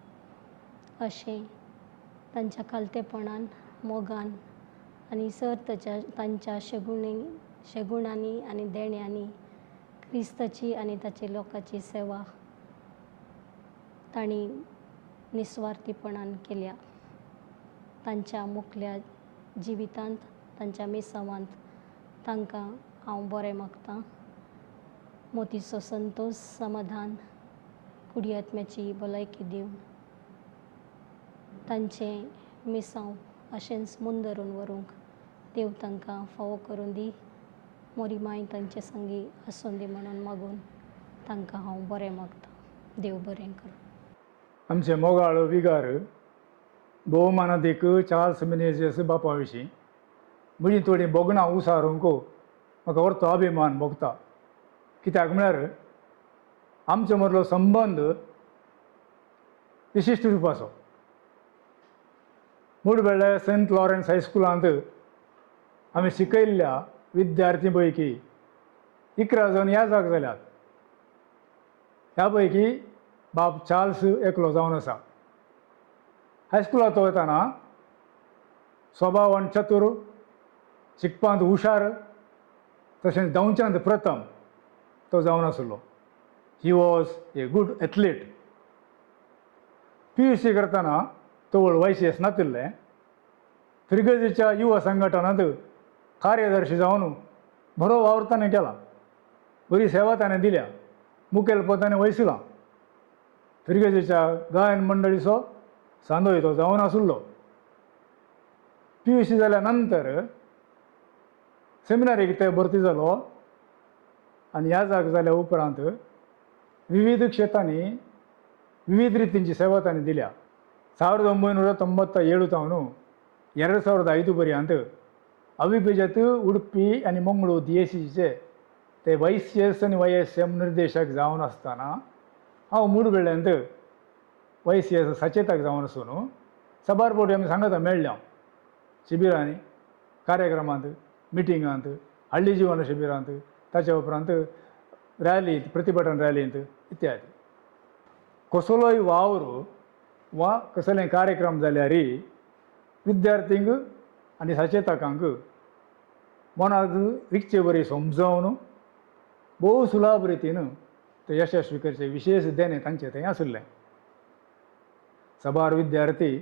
अशें तांच्या खालतेपणान, मोगान आनी सर्त तांच्या शेगुणांनी आनी देण्यांनी क्रिस्ताची आनी ताच्या लोकांची सेवा तांणी निस्वार्थीपणान केल्या. तांच्या मुखल्या जिवितांत, तांच्या मेसावांत तांकां हांव बरें मागतां. मोतीचो संतोश, समाधान, कुडियात्म्याची भलायकी दिवन तांचें मेसांव अशेंच मुंदरून व्हरूंक देव तांकां फावो करून दी. मोरी माय तांचे संगी आसूं दी म्हणून मागून तांकां हांव बरें मागतां. देव बरें करूं. आमचे मोगाळ विगार भोवमानादीक चार्ल्स मिनेझियस बापा विशीं म्हजीं थोडीं बोगणां उसारूंक म्हाका व्हरतो अभिमान भोगता. कित्याक म्हळ्यार आमचे मदलो संबंद विशिश्ट रुपाचो. मुडबेळे सेंट लॉरेन्स हायस्कुलांत आमी शिकयल्ल्या विद्यार्थी पैकी 11 जण याजाक जाल्यात. ह्या पैकी बाब चार्ल्स एकलो जावन आसा. हायस्कुलांत वयताना स्वभावान चतूर, शिकपांत हुशार, तशेंच धांवच्यांत प्रथम तो जावन आसलो. He was a good athlete. PUC करतना तो YCS नातिल्ले. फिरगजीच्या युवा संघटनांत कार्यदर्शी जावन बरो वावर ताणें केला. बरी सेवा ताणें दिल्या. मुखेलपद ताणें वयसिलां. फिरगजीच्या गायन मंडळीचो सांदोय तो जावन आसलो. PUC जाल्या नंतर सेमिनारीक ते भरती जालो आनी ह्या जाग जाल्या उपरांत विविध क्षेत्रांनी विविध रितींची सेवा ताणें दिल्या. 1997 ತಾವನು 2005 पर्यंत अविभजित उडपी आनी मंगळूर DSCचे ते YCS आनी YSM निर्देशक जावन आसतना हांव मुडबेळ्यांत YCS सचेतक जावन आसून सबार फावटी आमी सांगता मेळ्ळ्या शिबिरांनी, कार्यक्रमांत, मिटिंगांत, हळ्ळी जिवन शिबिरांत, ताच्या उपरांत रॅलींत, प्रतिभटन रॅलींत इत्यादी. कसलोय वावर वा कसलें कार्यक्रम जाल्यार विद्यार्थींक आनी सचेतकांक मनाक रिचे बरी समजावन भोव सुलभ रितीन ते यशस्वी करचे विशेष देणे तांचे थंय आसलें. सबार विद्यार्थी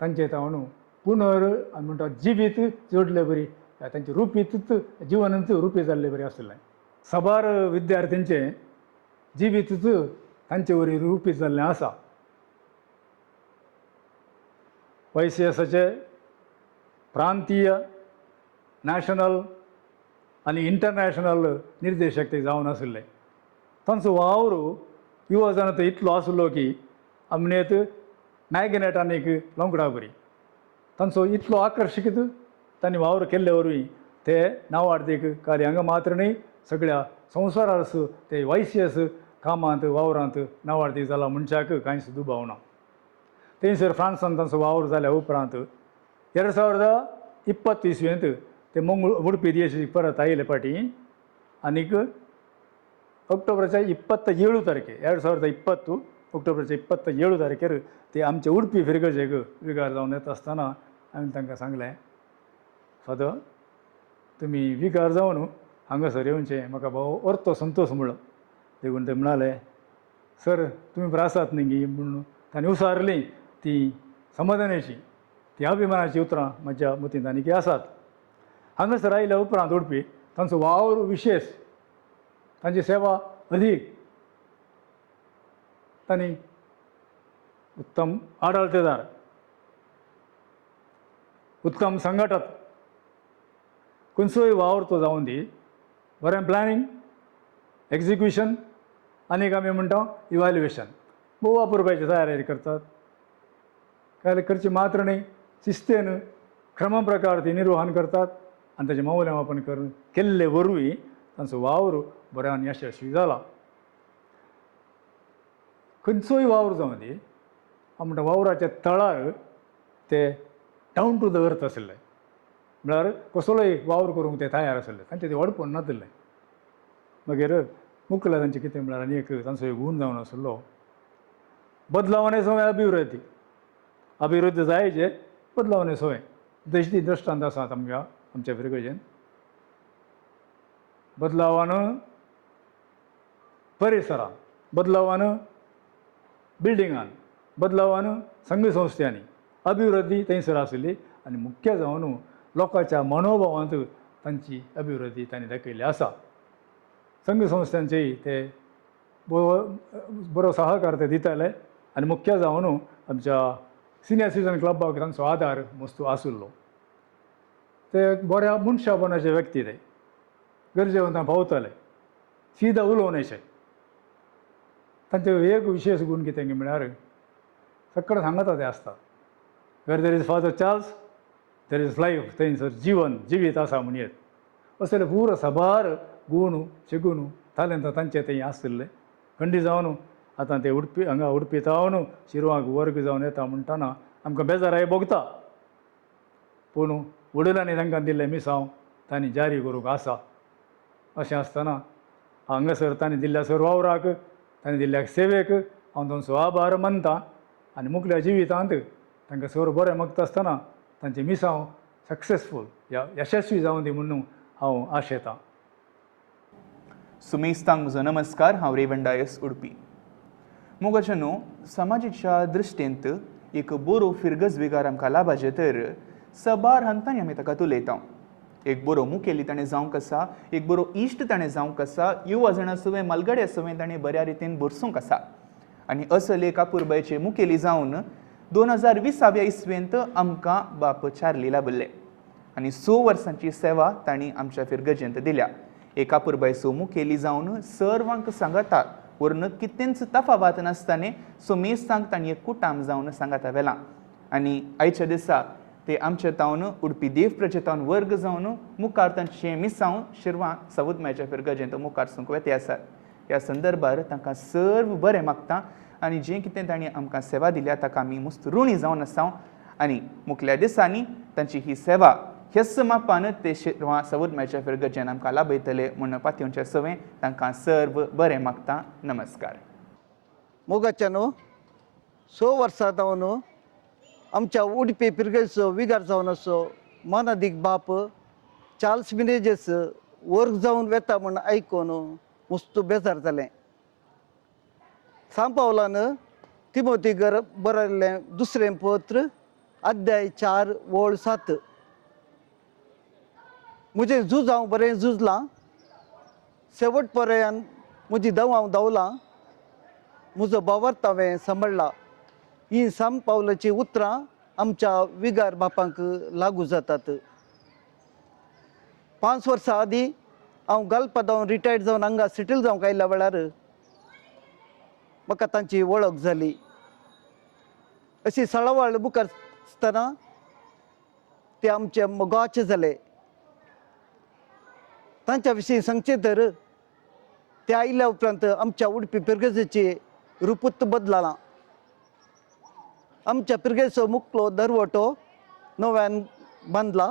तांचे तावन पुनर म्हणटा जिवीत जोडले बरी तांचे रुपीतूच जिवनूच रुपी जाल्ले बरें आसलें. सबार विद्यार्थींचें जिवीतूच तांचे वरी रुपी जाल्लें आसा. YCSचे प्रांतीय, नॅशनल आनी इंटरनॅशनल निर्देशक ते जावन आसले. तांचो वावर युवा जनांत इतलो आसलो की अमनेत मॅग्नेटानीक लोंगडा बरी. तांचो इतलो आकर्शकीत तांणी वावर केल्ले वरवीं ते नांवार्थीक कार्यांक मात्र न्ही सगळ्या संवसारास ते YCS कामांत वावरांत नांवार्थीक जाला मनशाक कांयच दुबाव ना. थंयसर फ्रांसान तांचो वावर जाल्या उपरांत 2020 इसवेंत ते उडपी DSC परत आयले फाटी आनीक ऑक्टोबराच्या 27 तारखे 2020 ऑक्टोबराच्या 27 तारखेर ते आमचे उडपी फिरगजेक विगार जावन येता आसतना हांवें तांकां सांगलें, फादर तुमी विगार जावन हांगासर येवचें म्हाका भाव अर्थ संतोश म्हणलो. देखून ते म्हणाले, सर तुमी बरें आसात न्ही म्हणून तांणी उसारली ती समाधानाची, ती अभिमानाची उतरां म्हज्या मतींत आनीक आसात. हांगासर आयल्या उपरांत उडपी तांचो वावर विशेष, तांची सेवा अदीक. तांणी उत्तम आडळतेदार, उत्तम संघटक, खंयचोय वावर तो जावन दी, बरें प्लॅनिंग, एक्झिक्युशन आनीक आमी म्हणटा इवॅल्युएशन भोव अपुरबायेची तयारी करतात. काय करची मात्र न्ही, शिस्तेन क्रमप्रकार ते निर्वहन करतात आणि त्याचे मौल्यमापन करून केल्ले वरवीं तांचो वावर बऱ्यान यशस्वी जाला. खंयचोय वावर जावं दी म्हणटा वावराच्या तळार ते डावन टू द अर्थ आसले, म्हळ्यार कसलोय वावर करूंक ते तयार आसले, तांचे ते वडपण नासले. मागीर मुखेल तांचें कितें म्हळ्यार आनी एक तांचो एक गूण जावन आसलो, बदलावणे सवय अभिवृद्धी. अभिवृद्धी जायचे बदलावणे सवय. देशदी दृश्टांत आसात आमच्या फिरगजेन. बदलावान परिसरान, बदलावान बिल्डिंगान, बदलावान संघ संस्थांनी अभिवृद्धी थंयसर आसली आनी मुख्य जावन लोकांच्या मनोभावांत तांची अभिवृद्धी तांणी दाखयली आसा. संघ संस्थांचेय ते बरो सहकार ते दिताले आनी मुख्य जावन आमच्या सिनियर सिटीजन क्लबाक तांचो आदार मस्त आसुल्लो. ते बऱ्या मनशापणाचे व्यक्ती ते गरजेवंतां पावताले, सीदा उलोवनेशे. तांचे एक विशेश गूण कितें म्हळ्यार सगळे सांगता ते आसता, where there is Father Charles there is life, थंयसर जीवन जिवीत आसा म्हणयत. असले पुरो सबार गूण शिगून तालेंत तांचे थंय आसले. खंडी जावन आतां ते उडपी हांगा उडपी तावन शिरवांक वर्ग जावन येता म्हणटाना आमकां बेजाराय भोगता, पूण वडिलांनी तांकां दिल्लें मिसांव तांणी जारी करूंक आसा. अशें आसतना हांगासर तांणी दिल्ल्या सर वावराक, तांणी दिल्ल्या सेवेक हांव तांचो आभार मानतां आनी मुखल्या जिवितांत तांकां सर बरें मागता आसतना तांचें मिसांव सक्सेसफूल यशस्वी जावं दी म्हणून हांव आशेतां. सुमेस्तांक म्हजो नमस्कार. हांव रेवंडायस उडपी. मोगाचेनो समाजीच्या दृश्टेंत एक बरो फिरगजविगार आमकां लाभाचे तर सबार हांतांनी आमी ताका उलयता. एक बरो मुखेली ताणें जावंक आसा, एक बरो इश्ट ताणें जावंक आसा, युवा जण आसुवें मालगडे आसुवें ताणें बऱ्या रितीन भरसूंक आसा. आनी असले कापूरबायचे मुखेली जावन 2020व्या इस्वेंत आमकां बाप चार्ली लाभले आनी 6 वर्सांची सेवा तांणी आमच्या फिरगजेंत दिल्या. एका पुरबायचो मुखेली जावन सर्वांक सांगता वरन कितेंच तफावत नासताने सुमेस्तांक तांणी एक कुटाम जावन सांगता वेला. आनी आयच्या दिसा ते आमचे तावन उडपी देव प्रजेतावन वर्ग जावन मुखार तांचे मिसांव शिरवां सावुतम्याच्या फिरगजेंत मुखार सूंक वेते आसात. ह्या संदर्भार तांकां सर्व बरें मागता आनी जें कितें तांणी आमकां सेवा दिल्या ताका आमी मस्त ऋणी जावन आसा. आनी मुखल्या दिसांनी तांची ही सेवा ह्याच मापान ते शिरवां सावुतम्याच्या फिरगजेन आमकां लाभयतले म्हूण पातयेवचे सवय तांकां सर्व बरें मागता. नमस्कार. मोगाच्यानो 6 वर्सां जावन आमच्या उडपी पिरगेचो विगार जावन असो मानादीक बाप चार्ल्स मिनेजीस वर्ग जावन वेता म्हूण आयकून मस्त बेजार जालें. सांत पावलान तिमोथीक बरयल्लें 2रें पत्र अध्याय 4 वळ 7. म्हजें झूज हांव बरें झुजलां, शेवट पर्यंत म्हजी दव हांव धांवलां, म्हजो भावार्थ हांवें सांबाळ्ळा. ही सांत पावलाची उतरां आमच्या विगार बापांक लागू जातात. 5 वर्सां आदीं हांव गालपा जावन रिटायर्ड जावन हांगा सेटल जावंक आयल्या वेळार म्हाका तांची वळख जाली. अशी सळावळ मुखार आसतना ते आमचे मोगाचे जाले. तांच्या विशीं सांगचें तर ते आयल्या उपरांत आमच्या उडपी पिरगजेची रुपूत बदललां. आमच्या पिरगेचो मुखलो दरवटो नव्यान बांदला,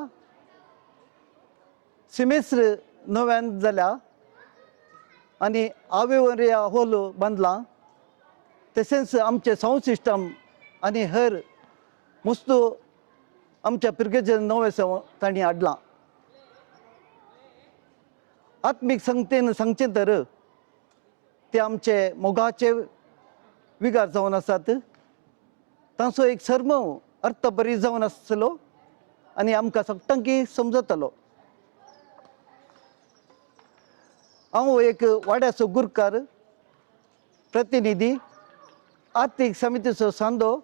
सिमेस्र नव्यान जाल्या आनी आवेवरिया हॉल बांदला. तशेंच आमचे साऊंड सिस्टम आनी हेर मस्त आमच्या पिरगेचें नवें तांणी हाडलां. आत्मीक संगतेन सांगचें तर ते आमचे मोगाचे विगार जावन आसात. तांचो एक सर्मव अर्थ बरी जावन आसलो आनी आमकां सगळ्यांकी समजतलो. हांव एक वाड्याचो गुरकार, प्रतिनिधी, आर्थीक समितीचो सांदो,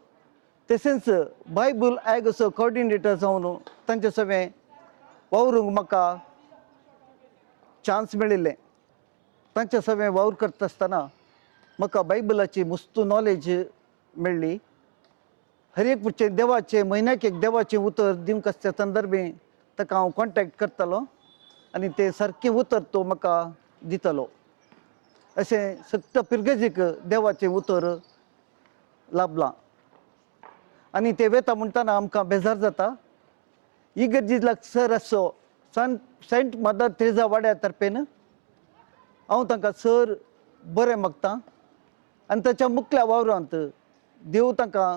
तशेंच बायबल आयोगाचो कोऑर्डिनेटर जावन तांचे सवें वावरूंक म्हाका चान्स मेळिल्लें. तांचे सवें वावर करता आसतना म्हाका बायबलाची मस्त नॉलेज मेळ्ळी. हर एक पुढचे देवाचे म्हयन्याक एक देवाचें उतर दिवंक आसच्या संदर्भे ताका हांव कॉन्टॅक्ट करतलो आनी ते सारकें उतर तो म्हाका दितलो. अशें सक्त पिरगेजीक देवाचें उतर लाभलां आनी ते वेता म्हणटाना आमकां बेजार जाता. इगर्जी लागसर आसो सेंट मदर तेरेजा वाड्या तर्फेन हांव तांकां सर बरें मागतां आनी ताच्या मुखल्या वावरांत देव तांकां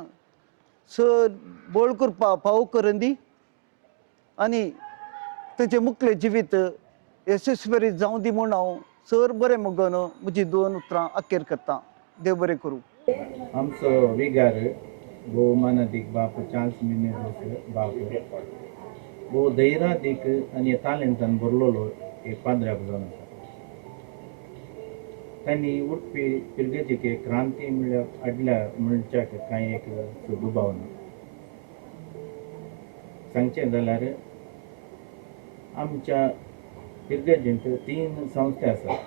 सर बोळ करपा फावो करून दी आनी तांचें मुखलें जिवीत यशस्वी जावं दी म्हूण हांव सर बरें मागून म्हजी 2 उतरां अखेर करतां. देव बरें करूं. आमचो विगार भोवमानादीक बाप चार्ल्स मिनेझस बाप भोव धैर्यादीक आनी तालेंतान भरलेलो एक पाद्र्याक जावन आसा. तांणी उडपी पिरगेजीक एक क्रांती म्हणल्यार हाडल्या म्हणच्याक कांय एक दुबाव ना. सांगचें जाल्यार आमच्या पिरगेजींत 3 संस्था आसात.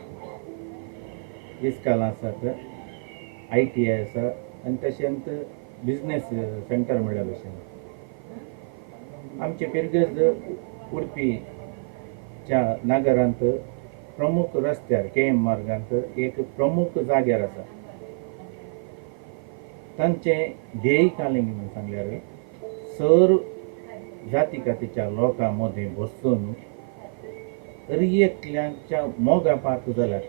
इस्कालां आसात, ITI आसा आनी तशेंच बिजनेस सेंटर म्हणल्या भशेन. आमचे पिरगेज उडपीच्या नागरांत प्रमुख रस्त्यार KM मार्गांत एक प्रमुख जाग्यार आसा. तांचें ध्येय कालिंग म्हणून सांगल्यार सर जाती कातीच्या लोकां मदें बसून एकल्याच्या मोगा पार्क जाल्यार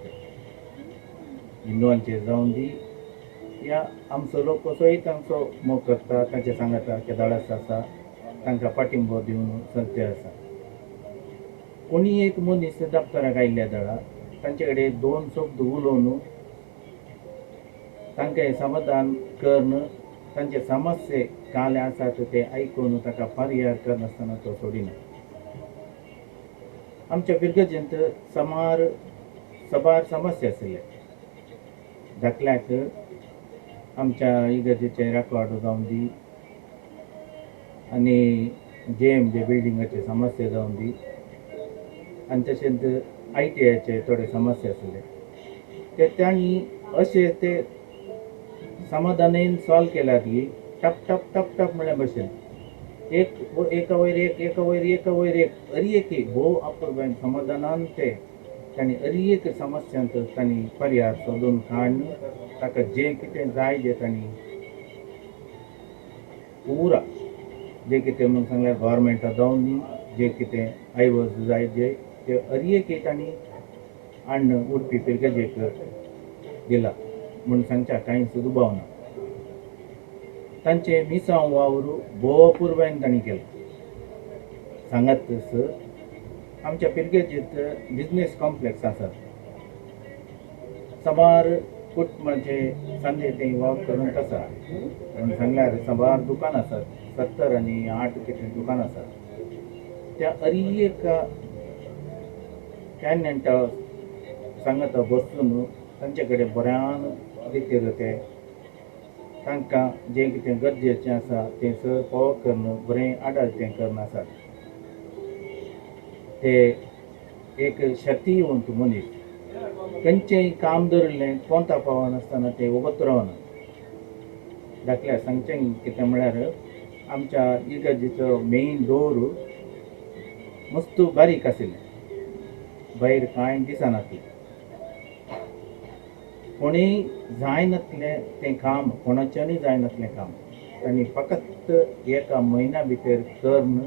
हिंदुवांचे जावन दी या आमचो लोक कसोय तांचो मोग करता, तांचे सांगाता केदाळस आसा, तांकां पाठिंबो दिवन सत्य आसा. कोणी एक मनीस दफ्तराक आयिल्ल्या दाळा तांचे कडेन 2 शब्द उलोवन तांकां समाधान करून तांचे समस्ये काले आसात ते आयकून ताका पर्याय करनासतना तो सोडिना. आमच्या पिरगेजींत सबार समस्या आसले. दाखल्याक आमच्या इगर्जेचे राखवाडो जावन दी आनी JMJ बिल्डिंगाचे समस्या जावन दी आनी तशेंच ITIचे थोडे समस्या आसले. ते तांणी अशे ते समाधानान सॉल्व केल्यार की टप टप टप टप म्हणल्या भशेन एका वयर एक अरी भोव अपूर्वान समाधानान ते तांणी अरी समस्यांत तांणी पर्याय सोदून काडून ताका जें कितें जाय जें तांणी पुरा जें कितें म्हणून सांगल्यार गव्हर्मेंटा जावन न्ही जें कितें आयवज जाय ते अरी तांणी हाडून उडपी पिरगेजेक दिला म्हणून सांगच्या कांय दुबाव ना. तांचे मिसांव वावर भोव अपूर्वान तांणी केला. सांगात सर आमच्या पिरगेजींत बिजनेस कॉम्प्लेक्स आसात. सबार कुटुंबाचे संदे ते वावर करून आसा म्हणून सांगल्यार सबार दुकान आसात. 70 आनी 8 कितें दुकान आसात. त्या अरी टॅनंटा सांगता बसून तांचे कडेन बऱ्यान रितीन ते तांकां जें कितें गरजेचें आसा तें सर फावो करून बरें आदार करून आसात. ते एक शक्तिवंत मनीस खंयचेंय काम धरिल्लें कोंता पावनासतना ते वगत रावना. दाखल्यार सांगचें कितें म्हळ्यार आमच्या इगर्जेचो मेन डोर मस्त बारीक आशिल्लें. भायर कांय दिसनासलें. कोणीय जायनासलें तें काम कोणाच्यानूय जायनासलें काम तांणी फकत एका म्हयन्या भितर करून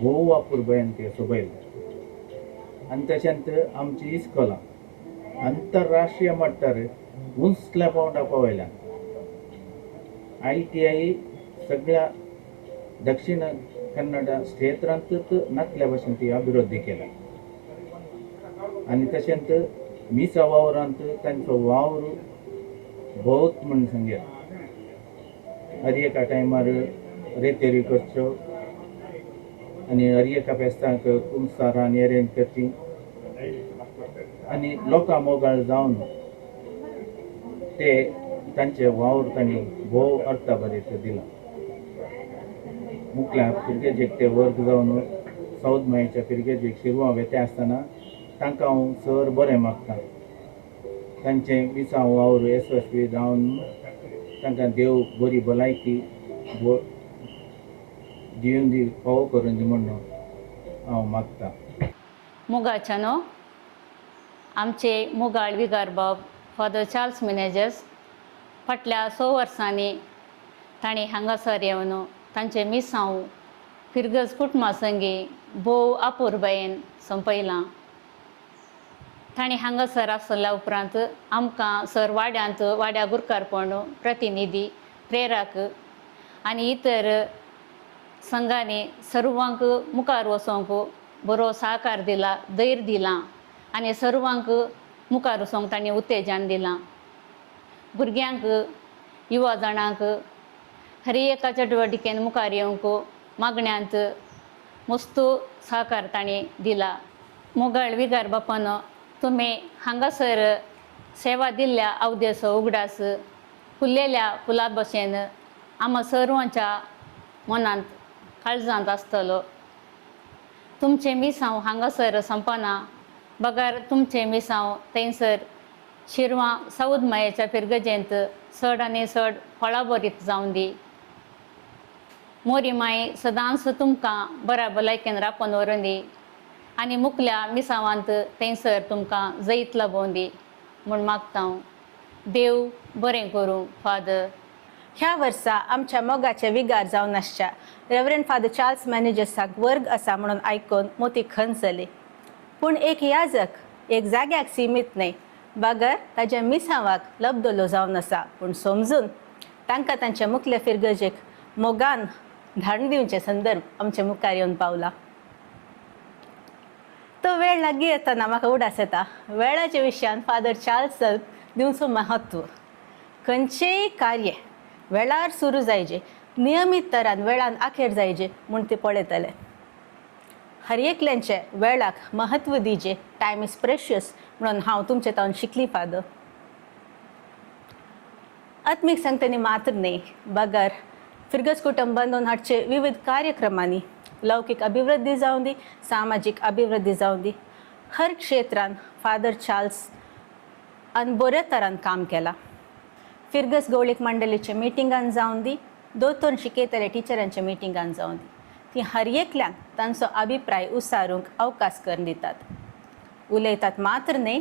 भोव अपूर्वान तें सोबयलें. आनी तशेंच आमची इस्कॉलां आंतरराष्ट्रीय मट्टार उंचल्या पावंडा पावयल्या. ITI सगळ्या दक्षिण कन्नडा क्षेत्रांतूच नासल्या भशेन ती अभिवृद्धी केल्या. आनी तशेंच मिसा वावरांत तांचो वावर भोवत म्हण सांगया. हर एका टायमार रेतेरी करच्यो आनी हर एका फेस्तांक कुंसार आनी अरेंज करची आनी लोकां मोगाळ जावन ते तांचे वावर तांणी भोव अर्थाभरीत दिला. मुखल्या पिरगेजेक ते वर्ग जावन सावथ मायच्या पिरगेजेक शिरवां वेते आसतना तांकां हांव सर बरें मागतां. तांचें मिसांव वावर येसस्वी जावन तांकां देव बरी भलायकी व दिवन दी फावो करून दी म्हणून हांव मागतां. मुगाच्यानो आमचे मुगाळ विगार बाब फादर चार्ल्स मिनेजस फाटल्या 6 वर्सांनी ताणें हांगासर येवन तांचे मिसांव फिरगज कुटुंबा संगी भोव आपुरबायेन संपयलां. ताणें हांगासर आसल्या उपरांत आमकां सर वाड्यांत वाड्या गुरकारपण प्रतिनिधी प्रेरक आनी इतर संघांनी सर्वांक मुखार वचोंक बरो सहकार दिला, धैर्य दिलां आनी सर्वांक मुखार वचोंक ताणें उत्तेजन दिलां. भुरग्यांक युवा जाणांक हर एका चटवटिकेन मुखार येवंक मागण्यांत मस्त सहकार ताणें दिला. मुगाळ विगार बापान तुमी हांगासर सेवा दिल्ल्या अवदेचो उगडास फुल्लेल्या फुला भशेन आम्हा सर्वांच्या मनांत काळजांत आसतलो. तुमचे मिसांव हांगासर संपना बगार तुमचे मिसांव थंयसर शिरवां साऊद मायेच्या फिरगजेंत चड आनी चड फळां भरीत जावन दी. मोरी माय सदांच तुमकां बऱ्या भलायकेन राखून व्हरून दी आनी मुखल्या मिसांवांत थंयसर तुमकां जैत लाबोवन दी म्हूण मागता हांव. देव बरें करूं. फादर. ह्या वर्सा आमच्या मोगाचे विगार जावन आसच्या रेव्हरंड फादर चार्ल्स मॅनेजर्साक वर्ग आसा म्हणून आयकून मोती खंत जाली. पूण एक याजक एक जाग्याक सीमीत न्हय, बगर ताच्या मिसांवाक लबदलो जावन आसा पूण समजून तांकां तांच्या मुखल्या फिरगजेक मोगान धाडून दिवचे संदर्भ आमच्या मुखार येवन पावला. तो वेळ लागीं येतना म्हाका उडास येता वेळाच्या विशयान फादर चार्ल्स दिवचो महत्व. खंयचेय कार्य वेळार सुरू जायचे, नियमीत तरान वेळान आखेर जायचे म्हूण ते पळयतले. हर एकल्यांचे वेळाक महत्व दिजे. टायम इज प्रेशियस म्हणून हांव तुमचे तावन शिकली फादर. आत्मीक संगतींनी मात्र न्हय, बगर फिरगज कुटुंब बांदून हाडचे विविध कार्यक्रमांनी लौकीक अभिवृद्धी जावन दी, सामाजीक अभिवृद्धी जावन दी. हर क्षेत्रान फादर चार्ल्स बऱ्या तरान काम केलां. फिरगज गवळीक मंडळीचे मिटिंगान जावन दी, दोतोर शिकयतले टिचरांच्या मिटिंगान जावन दी. ती हर एकल्यांक तांचो अभिप्राय उसारूंक अवकाश करून दितात. उलयतात मात्र न्हय,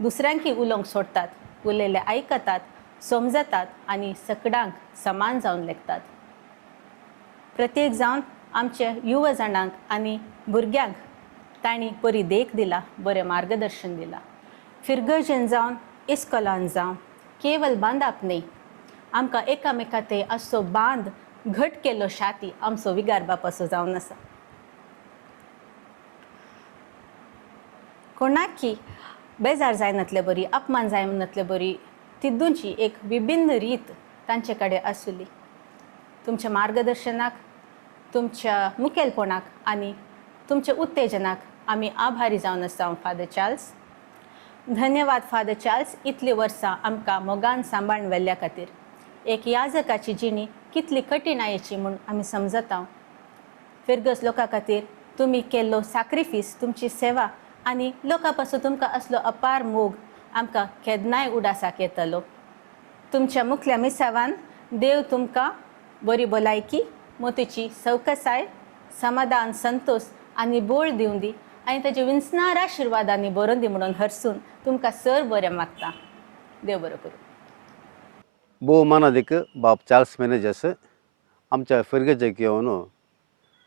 दुसऱ्यांकय उलोवंक सोडतात. उलयले आयकतात, समजतात आनी सगळ्यांक समान जावन लेखतात. प्रत्येक जावन आमच्या युवा जाणांक आनी भुरग्यांक तांणी बरी देख दिला, बरें मार्गदर्शन दिलां. फिरगजेन जावन इस्कॉलान जावन केवल बांदप न्हय, आमकां एकामेकांत असो बांद घट केलो शाती आमचो विगार बाप असो जावन आसा. कोणाकी बेजार जायनातले बरी, अपमान जायनातले बरी, तितूंची एक विभिन्न रीत तांचे कडेन आसली. तुमच्या मार्गदर्शनाक, तुमच्या मुखेलपणाक आनी तुमच्या उत्तेजनाक आमी आभारी जावन आसा फादर चार्ल्स. धन्यवाद फादर चार्ल्स, इतलीं वर्सां आमकां मोगान सांबाळून व्हेल्ल्या खातीर. एक याजकाची जिणी कितली कठीणायेची म्हूण आमी समजता. फिरगज लोकां खातीर तुमी केल्लो सॅक्रिफीस, तुमची सेवा आनी लोकां पासून तुमकां असलो अपार मोग आमकां केन्नाय उडासाक येतलो. तुमच्या मुखल्या मिसावान देव तुमकां बरी भलायकी, मोतीची सवकसाय, समाधान, संतोष आनी बोळ दिवन दी आनी ताचे विंचणार आशिर्वादांनी बरोवन दी म्हणून हरसून तुमकां सर बरें मागता. देव बरो करूं. भोवमानाधिक बाब चार्ल्स मॅनेजर्स आमच्या फिरगजेक येवन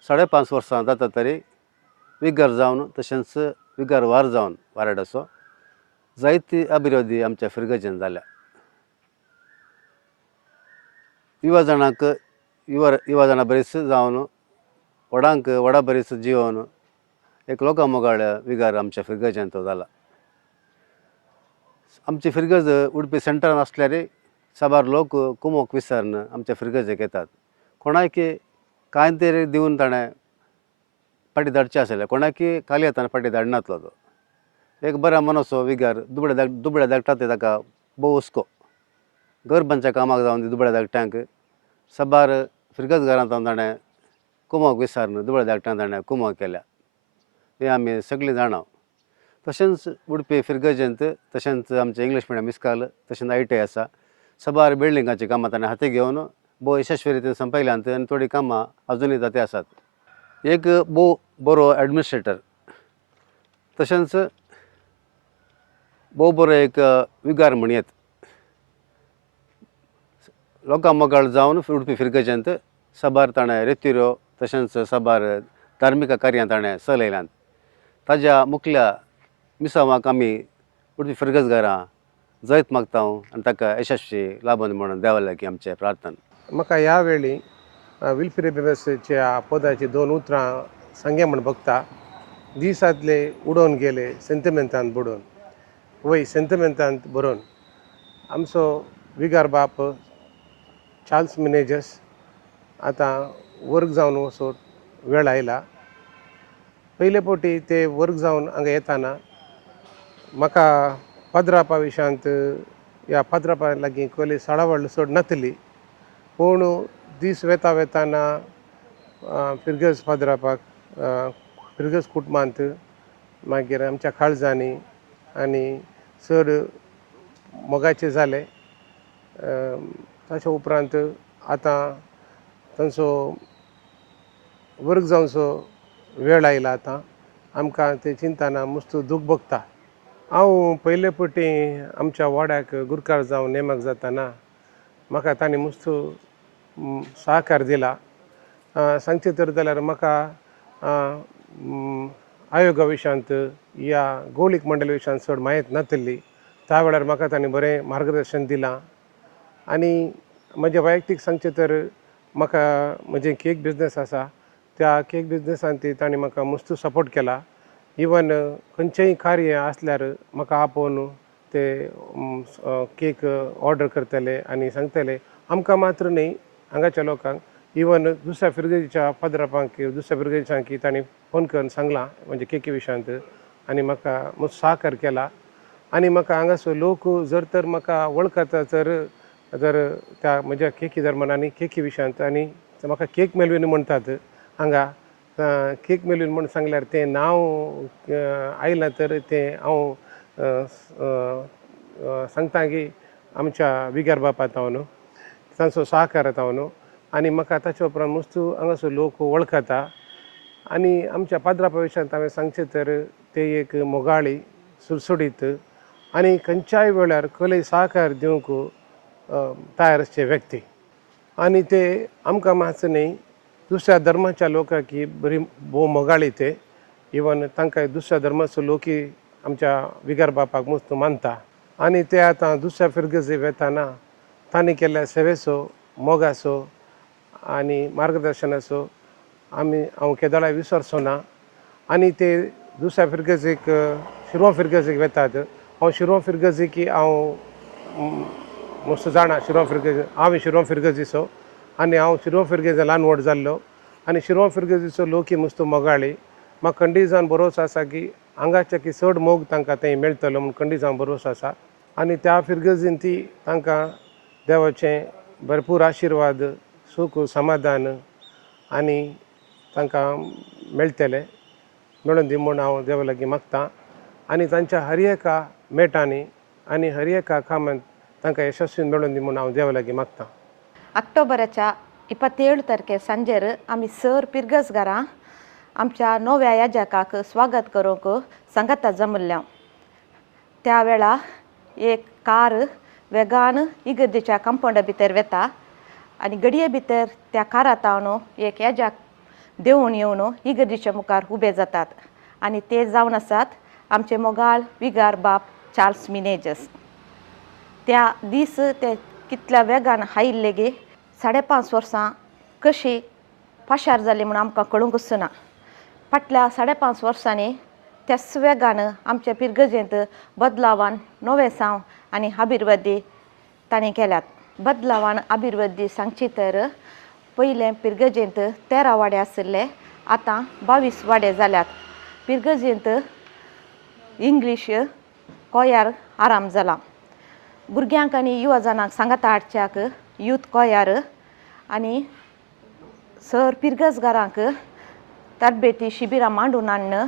5.5 वर्सां जाता तरी विगार जावन तशेंच विगार वार जावन वारेडाचो जायती अभिवृद्धी आमच्या फिरगजेन जाल्या. युवा जाणां बरीच जावन व्हडांक व्हडा बरीच जिवन एक लोकां मोगाळ विगार आमच्या फिरगजेन तो जाला. आमची फिरगज उडपी सेंटरान आसल्यार साबार लोक कुमोक विसरून आमच्या फिरगजेक येतात. कोणाकी कांय तरी दिवन ताणें फाटीं धाडचें आसलें, कोणाकी खाली येताना फाटीं धाडनातलो तो. एक बऱ्या मनाचो विगार दुबळ्या धाकटा ते ताका भोव हुस्को. गरबांच्या कामाक जावन दी दुबळ्या धाकट्यांक साबार फिरगज घरांत ताणें कुमोक विसरून दुबळ्या धाकट्यांक ताणें कुमोक केल्या. हें आमी सगळीं जाणां. तशेंच उडपी फिरगजेंत तशेंच आमचें इंग्लीश मिडियम इस्कॉल तशेंच ITI आसा. साबार बिल्डिंगाची कामां ताणें हाती घेवन भोव यशस्वी रितीन संपयल्यात आनी थोडीं कामां अजुनूय जाती आसात। एक भोव बरो एडमिनिस्ट्रेटर तशेंच भोव बरो एक विगार म्हणयेत लोकां मोगाळ जावन उडपी फिरगेजेंत सबार ताणें रित्यो तशेंच सबार धार्मीक कार्यां ताणें चलयल्यांत। ताज्या मुखल्या मिसावांक आमी उडपी फिरगेजगारां जैत मागता आनी ताका यशस्वी लाभून म्हणून देवा लागीं आमचें प्रार्थना। म्हाका ह्या वेळी विल्फ्री बेबेसच्या पदाची 2 उतरां सांगे म्हण बघता। दिसातले उडोवन गेले सेंटिमेंटांत बुडोवन वय सेंटिमेंटांत बरोवन आमचो विगार बाप चार्ल्स मिनेजस आतां वर्ग जावन वचून वेळ आयला। पयले फावटी ते वर्ग जावन हांगा येताना म्हाका पाद्रापा विशांत ह्या पाद्रापा लागीं कसली सळावळ चड नासली, पूण दीस वेता वेताना फिरगज पाद्रापाक फिरगज कुटुंबांत मागीर आमच्या काळजांनी आनी चड मोगाचें जालें। ताचे उपरांत आतां तांचो वर्ग जावचो वेळ आयला। आतां आमकां तें चिंतना मस्त दूख भोगता। हांव पयले फावटी आमच्या वाड्याक गुरकार जावन नेमाक जाताना म्हाका तांणी मस्त सहकार दिला। सांगचें तर जाल्यार म्हाका आयोगा विशांत या गोळीक मंडळ विशांत चड माहीत नासली। त्या वेळार म्हाका तांणी बरें मार्गदर्शन दिलां। आनी म्हजें वैयक्तीक सांगचें तर म्हाका म्हजें केक बिजनस आसा, त्या केक बिजनसांत तांणी म्हाका मस्त सपोर्ट केला। इवन खंयचेंय कार्य आसल्यार म्हाका आपोवन ते केक ऑर्डर करतले आनी सांगतले। आमकां मात्र न्ही, हांगाच्या लोकांक इवन दुसऱ्या फिरगेच्या पाद्रापांक दुसऱ्या फिरगेच्यांक तांणी फोन करून सांगलां म्हणजे केकी विशांत आनी म्हाका मस्त सहकार केला। आनी म्हाका हांगासर लोक जर तर म्हाका वळखता जर त्या म्हज्या केकी धर्मान आनी केकी विशांत आनी म्हाका केक मेलवीन म्हणटात हांगा केक मेलवीन म्हण सांगल्यार तें नांव आयलां तर तें हांव सांगता की आमच्या विगार बापा तावन तांचो सहकार तावन आनी म्हाका ताचे उपरांत मस्त हांगासर लोक वळखता। आनी आमच्या पाद्रापा विशांत हांवें सांगचें तर ते एक मोगाळी सुलसुडीत आनी खंयच्याय वेळार कसलेय सहकार दिवंक तयार आसचे व्यक्ती। आनी ते आमकां मातसो न्ही दुसऱ्या धर्माच्या लोकांकी बरी भोव मोगाळी ते इवन तांकां दुसऱ्या धर्माचो लोकूय आमच्या विगार बापाक मस्त मानता। आनी ते आतां दुसऱ्या फिरगेजे वेताना तांणी केल्ल्या सेवेचो मोगाचो आनी मार्गदर्शनाचो हांव केदोळाय विसरचो ना। आनी ते दुसऱ्या फिरगेजेक शिरवो फिरगेजेक वेतात। हांव शिरवो फिरगेजेकी हांव मस्त जाणा शिरवो फिरगेज हांव शिरवो फिरगेजीचो आनी हांव शिरवो फिरगेजे ल्हान व्हड जाल्लो आनी शिरवो फिरगेजीचो लोकूय मस्त मोगाळी। म्हाका खंडीत जावन भरोसो आसा की हांगाच्या की चड मोग तांकां थंय मेळटलो म्हूण खंडीत जावन भरोसो आसा। आनी त्या फिरगेजीन ती तांकां देवाचें भरपूर आशिर्वाद सूख समाधान आनी तांकां मेळटलें मेळून दी म्हूण हांव देवा लागीं मागतां। आनी तांच्या हर एका मेटांनी आनी हर एका कामांत तांकां यशस्वी मेळून दी म्हूण हांव देवा लागीं मागतां। अक्टोबराच्या 27 तारखे सांजेर आमी सर पिरगसगारां आमच्या नव्या याजकाक स्वागत करूंक संगता जमल्ल्या। त्या वेळा एक कार वेगान इगर्जेच्या कंपाउंडा भितर वेता आनी घडये भितर त्या कारांत एक याजक देंवून येवन इगर्जेच्या मुखार उबे जातात आनी ते जावन आसात आमचे मोगाळ विगार बाप चार्ल्स मिनेजस। त्या दीस ते कितल्या वेगान आयिल्ले गे 5.5 वर्सां कशी पाशार जाली म्हूण आमकां कळूंकच ना। फाटल्या 5.5 वर्सांनी त्याच वेगान आमच्या पिरगजेंत बदलावान नवेसांव आनी अभिवृद्धी तांणी केल्यात। बदलावान अभिवृद्धी सांगची तर पयलें पिरगजेंत 13 वाडे आशिल्ले आतां 22 वाडे जाल्यात। पिरगजेंत इंग्लीश कोयार आराम जाला। भुरग्यांक आनी युवजनांक सांगता हाडच्याक यूथ कोयार आनी सर पिरगसगारांक तरबेती शिबिरां मांडून हाडून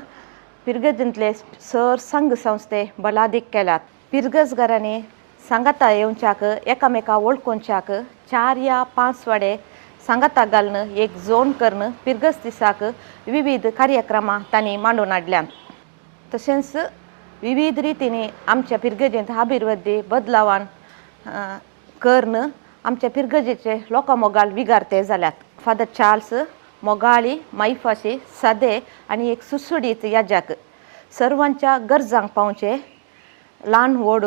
पिरगजेंतले सर संघ संस्थे भलादीक केल्यात। पिरगसगारांनी सांगाता येवच्याक एकामेका वळखोवच्याक 4 या 5 वाडे सांगाता घालून एक झोन करून पिरगस दिसाक विविध कार्यक्रमां तांणी मांडून हाडल्यात. तशेंच विविध रितींनी आमच्या पिरगजेंत अभिवृद्धी बदलावान करून आमच्या पिरगजेचे लोकांमोगाल विगारते जाल्यात. फादर चार्ल्स मोगाळी मैफाशी सादे आनी एक सुसुडीत याजक सर्वांच्या गरजांक पावचे. ल्हान व्हड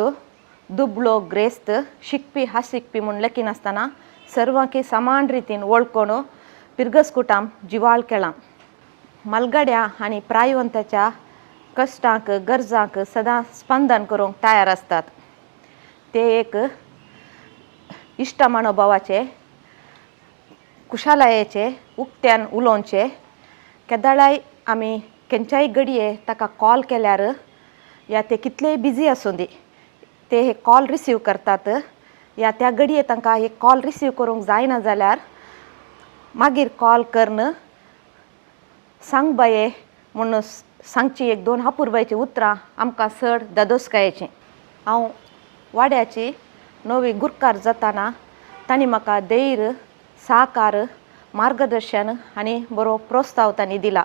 दुबळो ग्रेस्त शिकपी हाशिकपी म्हूण लेखी नासतना सर्वांकी समान रितीन वळखून पिरगस कुटाम जिवाळ केलां. मलगड्या आनी प्रायवंताच्या कश्टांक गरजांक सदां स्पंदन करूंक तयार आसतात. ते एक इश्ट मनोभावाचे कुशालायेचे उक्त्यान उलोवचे. केदाळाय आमी खंयच्याय घडये ताका कॉल केल्यार या ते कितलेय बिजी आसूं दी ते हे कॉल रिसीव करतात. या त्या घडये तांकां एक कॉल रिसीव करूंक जायना जाल्यार मागीर कॉल करून सांग बाये म्हणून सांगची 1-2 अपुरबायची उतरां आमकां चड दादोसकायेचीं. हांव वाड्याची नवी गुरकार जाताना तांणी म्हाका धैर्य सहकार मार्गदर्शन आनी बरो प्रोत्साव तांणी दिला.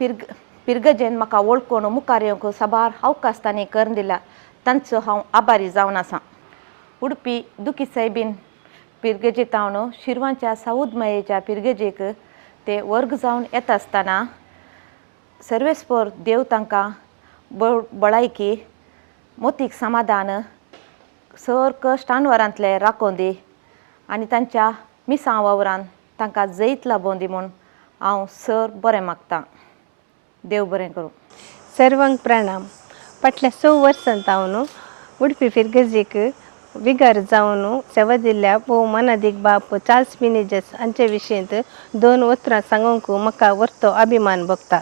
पिरगजेन म्हाका वळखून मुखार येवंक साबार अवकाश तांणी करून दिला. तांचो हांव आभारी जावन आसां. उडपी दुखी सायबीन पिरगजेंत हांव शिरवांच्या साऊद मायेच्या पिरगजेक ते वर्ग जावन येता आसतना सर्वेस्पर देव तांकां भलायकी मोतीक समाधान सर कश्ट अनवरांतले राखोवन दी आनी तांच्या मिसां वावरान तांकां जैत लाभोवन दी म्हूण हांव सर बरें मागतां. देव बरें करूं. सर्वांक प्रणाम. फाटल्या 6 वर्सांत हांव उडपी पिरगजेक विगार जावन सेवा दिल्ल्या भोव मानादीक बाप चार्ल्स मिनेजस हांचे विशींत 2 उतरां सांगूंक म्हाका व्हरतो अभिमान भोगता.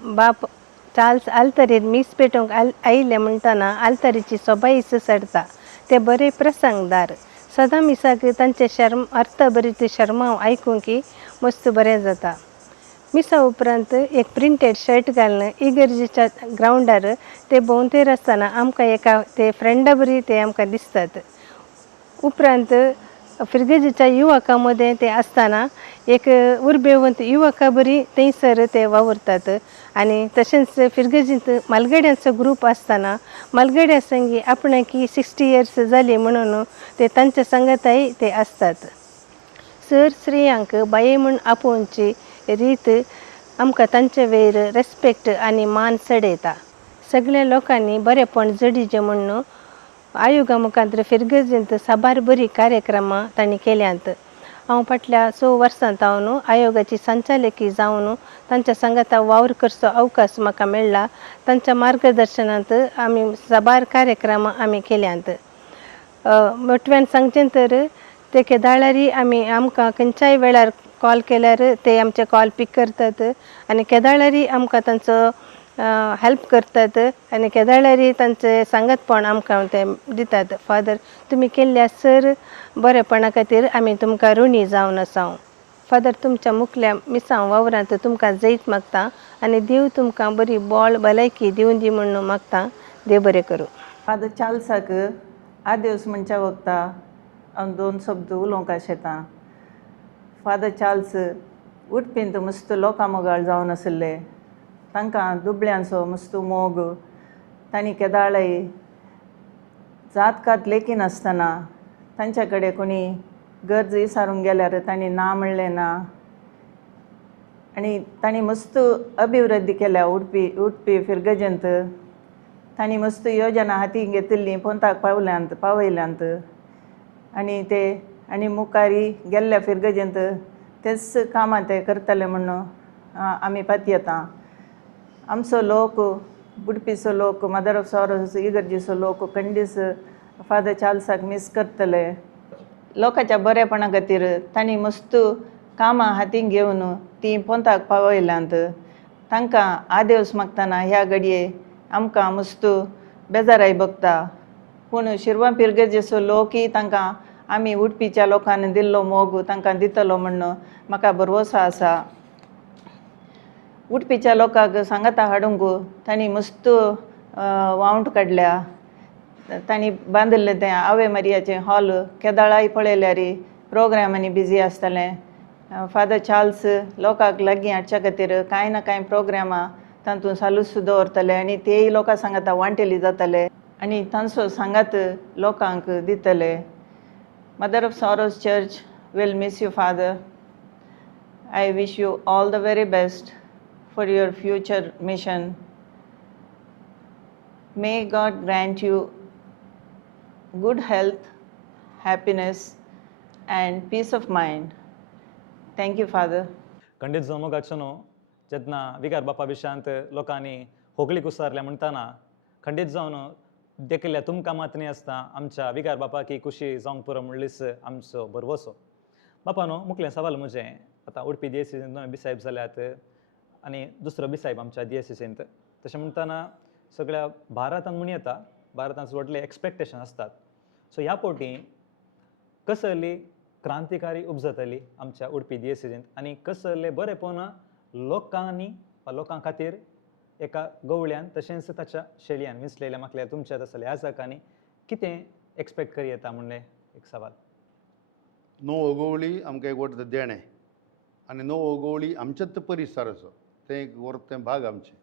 बाप चार्ल्स आल्तरीर मीस पेटोवंक आयिल्ले म्हणटना आल्तरीची सोबाय सडता. ते बरे प्रसंगदार. सदां मिसाक तांचे अर्थभरीत शर्माव आयकूंक मस्त बरें जाता. मिसा उपरांत एक प्रिंटेड शर्ट घालून इगर्जेच्या ग्रावंडार ते भोंवतेर आसतना आमकां एका ते फ्रेंडा बरी ते आमकां दिसतात. उपरांत पिरगजेच्या युवकां मदें ते आसतना एक उर्बेवंत युवकां बरी थंयसर ते वावरतात. आनी तशेंच पिरगजेंत मालगड्यांचो ग्रूप आसतना मालगड्या संगी आपणाकी 60 इयर्स जाली म्हणून ते तांच्या सांगाताय ते आसतात. सर स्त्रियांक बाये म्हूण आपोवची रीत आमकां तांचे वयर रेस्पेक्ट आनी मान चडयता. सगळ्या लोकांनी बरेपण जडिचें म्हणून आयोगा मुखांतर पिरगजेंत साबार बरी कार्यक्रमां तांणी केल्यांत. हांव फाटल्या 6 वर्सांत हांव आयोगाची संचालकी जावन तांच्या सांगाता वावर करचो अवकाश म्हाका मेळ्ळा. तांच्या मार्गदर्शनांत आमी साबार कार्यक्रमां आमी केल्यांत. मोटव्यान सांगचें तर ते केदाळारी आमकां खंयच्याय वेळार कॉल केल्यार ते आमचे कॉल पिक करतात आनी केदाळारी आमकां तांचो हेल्प करतात आनी केदाळारी तांचे सांगतपण आमकां ते दितात. फादर तुमी केल्ल्या सर बरेपणा खातीर आमी तुमकां ऋणी जावन आसां. फादर तुमच्या मुखल्या मिसां वावरांत तुमकां जैत मागता आनी देव तुमकां बरी बोळ भलायकी दिवन दी म्हणून मागता. देव बरें करूं. फादर चार्ल्साक आदेवस म्हणच्या वखदां हांव 2 शब्द उलोवंक शेतां. फादर चार्ल्स उडपींत मस्त लोकां मोगाळ जावन आशिल्ले. तांकां दुबळ्यांचो मस्त मोग. तांणी केदाळय जातकात लेखी नासतना तांच्या कडेन कोणी गरज विचारूंक गेल्यार तांणी ना म्हणलें ना. आनी तांणी मस्त अभिवृद्धी केल्या उडपी पिरगजेंत. तांणी मस्त योजना हातीक घेतिल्लीं पोंताक पावयल्यांत आनी मुखारी गेल्ल्या पिरगजेंत तेच कामां ते करतले म्हणून आमी पातयेता. आमचो लोक उडपीचो लोक मदर ऑफ सॉरोज इगर्जेचो लोक खंडीस फादर चार्ल्साक मिस करतले. लोकांच्या बरेपणा खातीर तांणी मस्त कामां हातीक घेवन तीं पोंताक पावयल्यांत. तांकां आदेवस मागतना ह्या घडये आमकां मस्त बेजाराय भोगता. पूण शिरवां पिरगजेचो लोकय तांकां आमी उडपीच्या लोकांनी दिल्लो मोग तांकां दितलो म्हणून म्हाका भरवोसो आसा. उडपीच्या लोकांक सांगाता हाडूंक तांणी मस्त वावंट काडल्या. तांणी बांदिल्लें तें आवे मारियाचें हॉल केदाळाय पळयल्यार प्रोग्रामांनी बिजी आसतालें. फादर चार्ल्स लोकांक लागीं हाडच्या खातीर कांय ना कांय प्रोग्रामां तातूंत चालूच दवरताले आनी तेय लोकां सांगाता वांटेली जाताले आनी तांचो सांगात लोकांक दितले. Mother of sorrows church will miss you, Father. I wish you all the very best for your future mission. May God grant you good health, happiness, and peace of mind. Thank you, Father. खंडीत जावन मोगाचो न्हू जेन्ना विगार बापा विशयांत लोकांनी होगळीक उसारल्या म्हणटाना खंडीत जावन देखल्या तुमकां मात न्ही आसता आमच्या विगार बापाकी खुशी जावंक पुरो म्हणलीस आमचो बरवसो. बापा न्हू मुखलें सवाल म्हजें आतां उडपी DSCंत बिसायब जाल्यात आनी दुसरो बिसायब आमच्या DSCंत तशें म्हणटाना सगळ्या भारतांत म्हूण येता भारतांत व्हडले एक्सपेक्टेशन आसतात. सो ह्या पोटी कसली क्रांतिकारी उब जातली आमच्या उडपी DSCंत आनी कसले बरेपण लोकांनी वा लोकां खातीर एका गवळ्यान तशेंच ताच्या शेळयान विंचलेल्या माकल्या तुमच्या तसले आजाकांनी कितें एक्सपेक्ट करी येता म्हणलें एक सवाल. नो गवळी आमकां एक व्हड देणें आनी नो गवळी आमच्याच परिसराचो तें एक व्हड तें भाग आमचें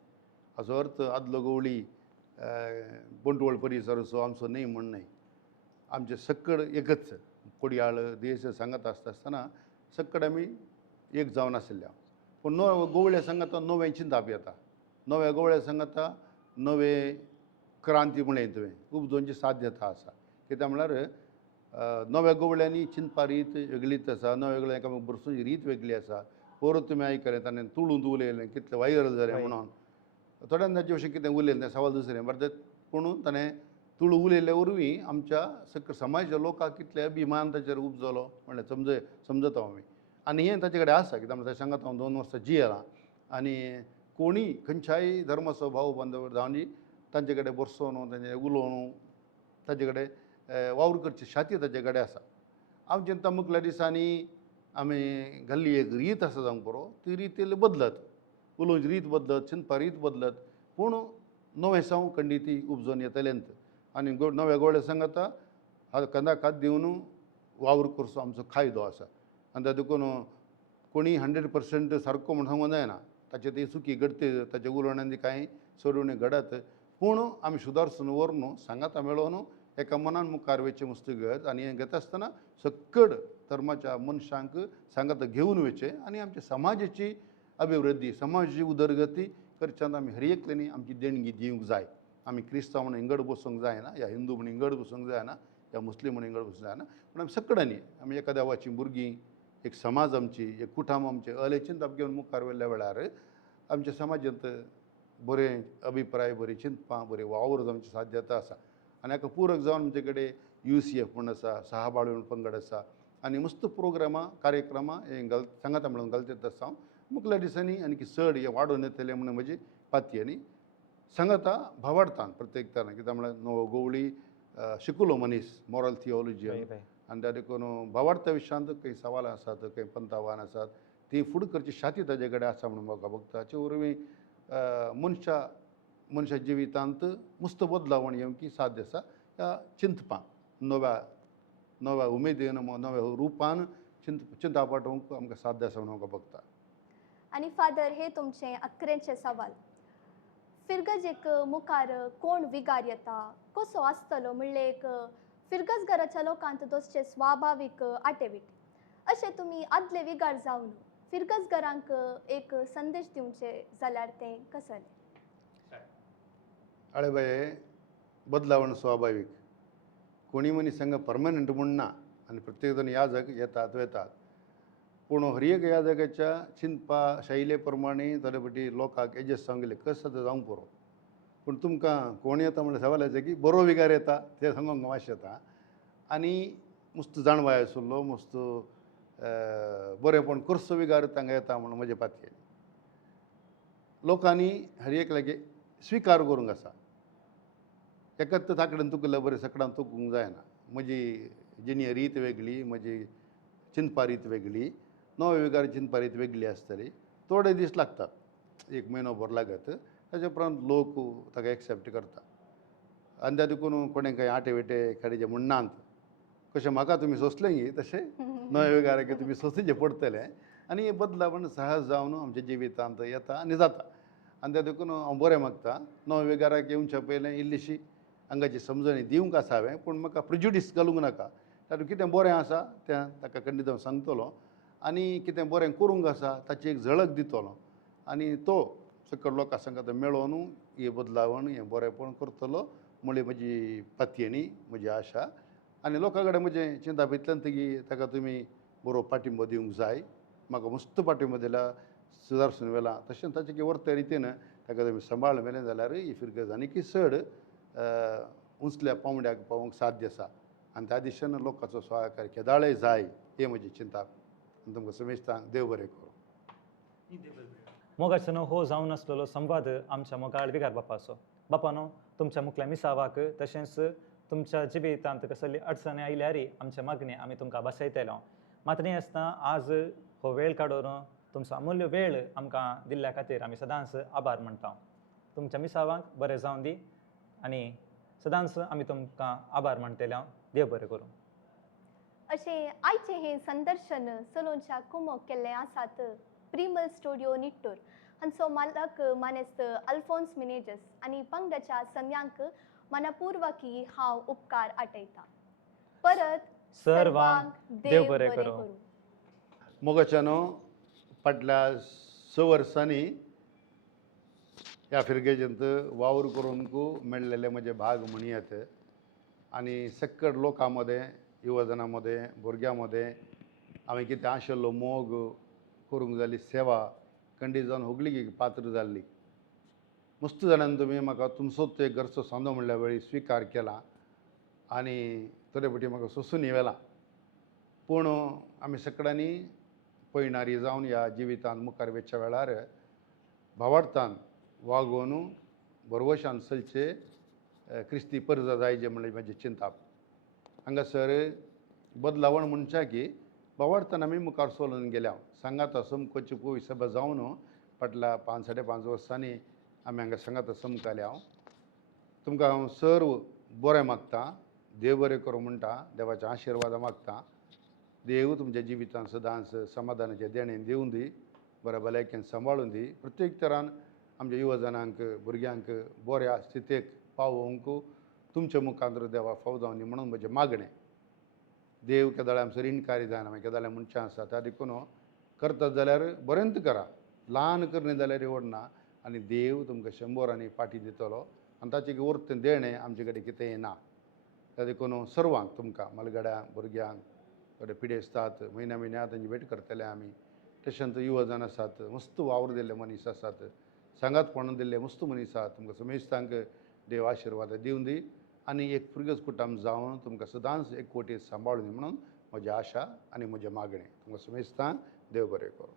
हाचो अर्थ आदलो गवळी बंटवळ परिसराचो आमचो न्ही म्हण न्हय. आमचे सक्कड एकच कोडयाळ देश सांगत आसतना सक्कड आमी एक जावन आशिल्ल्या पूण नव्या गवळ्या सांगता नवें चिंताप येता. नव्या गवळ्या सांगता नवे क्रांती म्हणलें तुवें उपजोवची साध्यता आसा. कित्याक म्हळ्यार नव्या गवळ्यांनी चिंतपा रीत वेगळीच आसा. नव्या गवळ्यांक आमी बरसूची रीत वेगळी आसा. परत तुमी आयकलें ताणें तुळून उलयलें कितलें वायरल जालें म्हणून थोड्यां ताचे अशें कितें उलयलें तें सवाल दुसरें बरें पूण ताणें तुळू उलयले वरवीं आमच्या सकयल समाजाच्या लोकांक कितले अभिमान ताचेर उपजलो म्हणलें समजता आमी. आनी हें ताचे कडेन आसा कित्याक ताच्या सांगात हांव 2 वर्सां जियेलां आनी कोणी खंयच्याय धर्माचो भाव बांदव जावनी तांचे कडेन बसोन तांचे उलोवन ताचे कडेन वावर करची शाती ताचे कडेन आसा. हांव चिंता मुखल्या दिसांनी आमी घाल्ली एक रीत आसा जावंक पुरो ती रीत बदलत उलोवची रीत बदलत चिंतपा रीत बदलत पूण नवें साव खंडीती उपजोवन येतलेंत आनी नव्या गवळ्या सांगता कंदाक हात दिवन वावर करचो आमचो कायदो आसा. आनी तातूंत कोणी 100% सारको म्हण सांगूंक जायना. ताचे ती चुकी घडते ताच्या उलोवण्यांनी कांय सोडवणी घडत पूण आमी सुदारसून व्हरून सांगाता मेळोवन एका मनान मुखार वयचें मस्त घेत आनी हें घेता आसतना सक्कड धर्माच्या मनशांक सांगाता घेवन वयचें आनी आमच्या समाजाची अभिवृद्धी समाजाची उदरगती करच्यान आमी हर एकल्यानी आमची देणगी दिवंक जाय. आमी क्रिस्तांव म्हणून इंगड बसूंक जायना या हिंदू म्हणून इंगड बसूंक जायना या मुस्लीम म्हणून इंगड बसूंक जायना पूण आमी सगळ्यांनी आमी एका देवाची भुरगीं एक समाज आमची एक कुटुंब आमचें अलेचींत आप घेवन मुखार व्हेल्ल्या वेळार आमच्या समाजांत बरें अभिप्राय बरी चिंतपां बरें वावर जावची साध्यता आसा. आनी हाका पूरक जावन आमचे कडेन UCF म्हूण आसा साहाबाळी म्हूण पंगड आसा आनी मस्त प्रोग्रामां कार्यक्रमां हें सांगाता मेळून घालतात आसा. हांव मुखल्या दिसांनी आनी चड हे वाडोवन येतलें म्हणून म्हजी पाती आनी सांगाता भावार्थान प्रत्येक तरान कित्याक म्हळ्यार नवो गवळी शिकलो मनीस मॉरल थियोलॉजी आनी त्या देखून भावार्था विशयांत काही सवालां आसात काही पंथ आव्हान आसात ती फुडें करची शाती ताजे कडेन आसा म्हणून म्हाका भोगता. हाचे वरवीं मनशा जिवितांत मस्त बदलावण येवंकी साध्य आसा ह्या चिंतपां नव्या उमेदीन नव्या रुपान चिंता पाठोवंक आमकां साध्य आसा म्हणून म्हाका भोगता. आनी फादर हे तुमचे अकरेंचे सवाल फिरगजेक मुखार कोण विगार येता कसो आसतलो म्हणले एक फिरगज घराच्या लोकांत दोसचे स्वाभावीक आटेवीट अशें तुमी आदले विगार जावन फिरगज घरांक एक संदेश दिवचे जाल्यार तें कसलें? आळे बाये बदलावण स्वाभावीक कोणी मनीस हांगा परमनंट म्हूण ना आनी प्रत्येक जण याजक येतात वेतात पूण हर एक याजकाच्या चिंतपा शैले प्रमाणे ताचे फाटी लोकांक एडजस्ट जावंक गेले कसो तो जावंक पुरो पूण तुमकां कोण येता म्हणल्यार सवाल येता की बरो विगार येता ते सांगूंक मातशें येता आनी मस्त जाणवाय आशिल्लो मस्त बरेपण करचो विगार तांकां येता म्हणून म्हजे पातयेन लोकांनी हर एक लागी स्विकार करूंक आसा. एकाच ताकडेन तुकल्या बरें सकाळान तुकूंक जायना. म्हजी जिणी रीत वेगळी म्हजी चिंतपा रीत वेगळी नवे विगार चिंतपा रीत वेगळी आसतली. थोडे दीस लागतात एक म्हयनो भर लागत ताचे उपरांत लोक ताका एक्सेप्ट करता अंदा देखून कोणे काही आटे वेटे काडीचे म्हणनात कशें म्हाका तुमी सोंसलें गी तशें नवे विगाराक तुमी सोंसीचे पडटले आनी हे बदलावण सहज जावन आमच्या जिवितांत येता आनी जाता आनी त्या देखून हांव बरें मागता नवे विगाराक येवच्या पयलें इल्लीशी हांगाची समजणी दिवंक आसा हांवें पूण म्हाका प्रिजुडीस घालूंक नाका तातूंत कितें बरें आसा तें ताका खंडीत हांव सांगतलो आनी कितें बरें करूंक आसा ताची एक झळक दितलो आनी तो सकयल लोकां सांगता मेळोन हे बदलावण हें बरेंपण करतलो म्हणली म्हजी पातयेणी म्हजी आशा आनी लोकां कडेन म्हजें चिंता भितल्यान तेगी ताका तुमी बरो पाठिंबो दिवंक जाय म्हाका मस्त पाठिंबो दिला सुदारसून वेला तशेंच ताचे वर्ते रितीन ताका तुमी सांबाळ मेलें जाल्यार ही फिरगज आनीक चड उंचल्या पावंड्याक पावूंक साध्य आसा आनी त्या दिशेन लोकांचो सहकार केदाळय जाय हे म्हजी चिंता आनी तुमकां समेस्तांक देव बरें करूं मोगाचो हो जावन आसलेलो संवाद आमच्या मोगाळ विगार बापाचो बापानो तुमच्या मुखल्या मिसावाक तशेंच तुमच्या जिवितांत कसली अडचणी आयल्यार आमचे मागणे आमी तुमकां बसयतलो मात्र हें आसता आज हो वेळ काडून तुमचो अमूल्य वेळ आमकां दिल्ल्या खातीर आमी सदांच आभार म्हणटा तुमच्या मिसावाक बरें जावन दी आनी सदांच आमी तुमकां आभार म्हणटले देव बरें करूं अशें आयचें हें संदर्शन सलोनच्या कुमोक केल्लें आसात प्रिमल स्टुडिओ निट्टूर हांचो मालक मानेस्त अल्फोन्स मिनेजस आनी पंगडाच्या संग्यांक मनपूर्वकी हांव उपकार आटयतां परत सर्वांक देव बरें करूं मोगाच्यानो फाटल्या 6 वर्सांनी ह्या फिरगेजेंत वावर करूंक मेळ्ळेले म्हजे भाग म्हणयात आनी सकड लोकां मदें युवजनां मदें भुरग्यां मदें हांवें कितें आशिल्लो मोग करूंक जाली सेवा खंडीत जावन होगली पात्र जाल्ली मस्त जाणांनी तुमी म्हाका तुमचोच एक घरचो सांदो म्हणल्या वेळी स्विकार केला आनी तरेपटी म्हाका सोंसून येयला पूण आमी सगळ्यांनी पयणारी जावन ह्या जिवितांत मुखार वचच्या वेळार भावार्थान वागोवन बरवशान चलचे क्रिस्ती परजा जायचे म्हणल्यार म्हाजी चिंता हांगासर बदलावण म्हणच्या की भावार्थान आमी मुखार चलून गेल्या सांगाता समकोची पळय सभा जावन फाटल्या 5-5.5 वर्सांनी आमी हांगा सांगाता समकाल्या तुमकां हांव सर्व बरें मागतां देव बरें करूं म्हणटा देवाचे आशिर्वाद मागतां देव तुमच्या जिवितांत सदांच समाधानाचें देणें दिवूं दी बऱ्या भलायकेन सांबाळून दी प्रत्येक तरान आमच्या युवजनांक भुरग्यांक बऱ्या स्थितीक पावोवंक तुमच्या मुखांतर देवा फाव जावनी म्हणून म्हजें मागणें देव केदाळे आमचो ऋणकारी जायना मागीर केदाळे मनशां आसा त्या देखून करतात जाल्यार बरेंत करा ल्हान करनी जाल्यार येवडना आनी देव तुमकां 100 आनी पाटी दितलो आनी ताचें उरत देणें आमचे कडेन कितेंय ना त्या देखून सर्वांक तुमकां मलगड्यांक भुरग्यांक थोडे पिडेस्तात म्हयन्या तांची भेट करतले आमी तशेंच युवजन आसात मस्त वावर दिल्ले मनीस आसात सांगातपणान दिल्ले मस्त मनीस आसात तुमकां समेस्तांक देव आशिर्वाद दिवूं दी आनी एक फिरगज कुटुंब जावन तुमकां सदांच एकवटीत सांबाळून दी म्हणून म्हजी आशा आनी म्हजें मागणें तुमकां समेस्तांक देव बरें करूं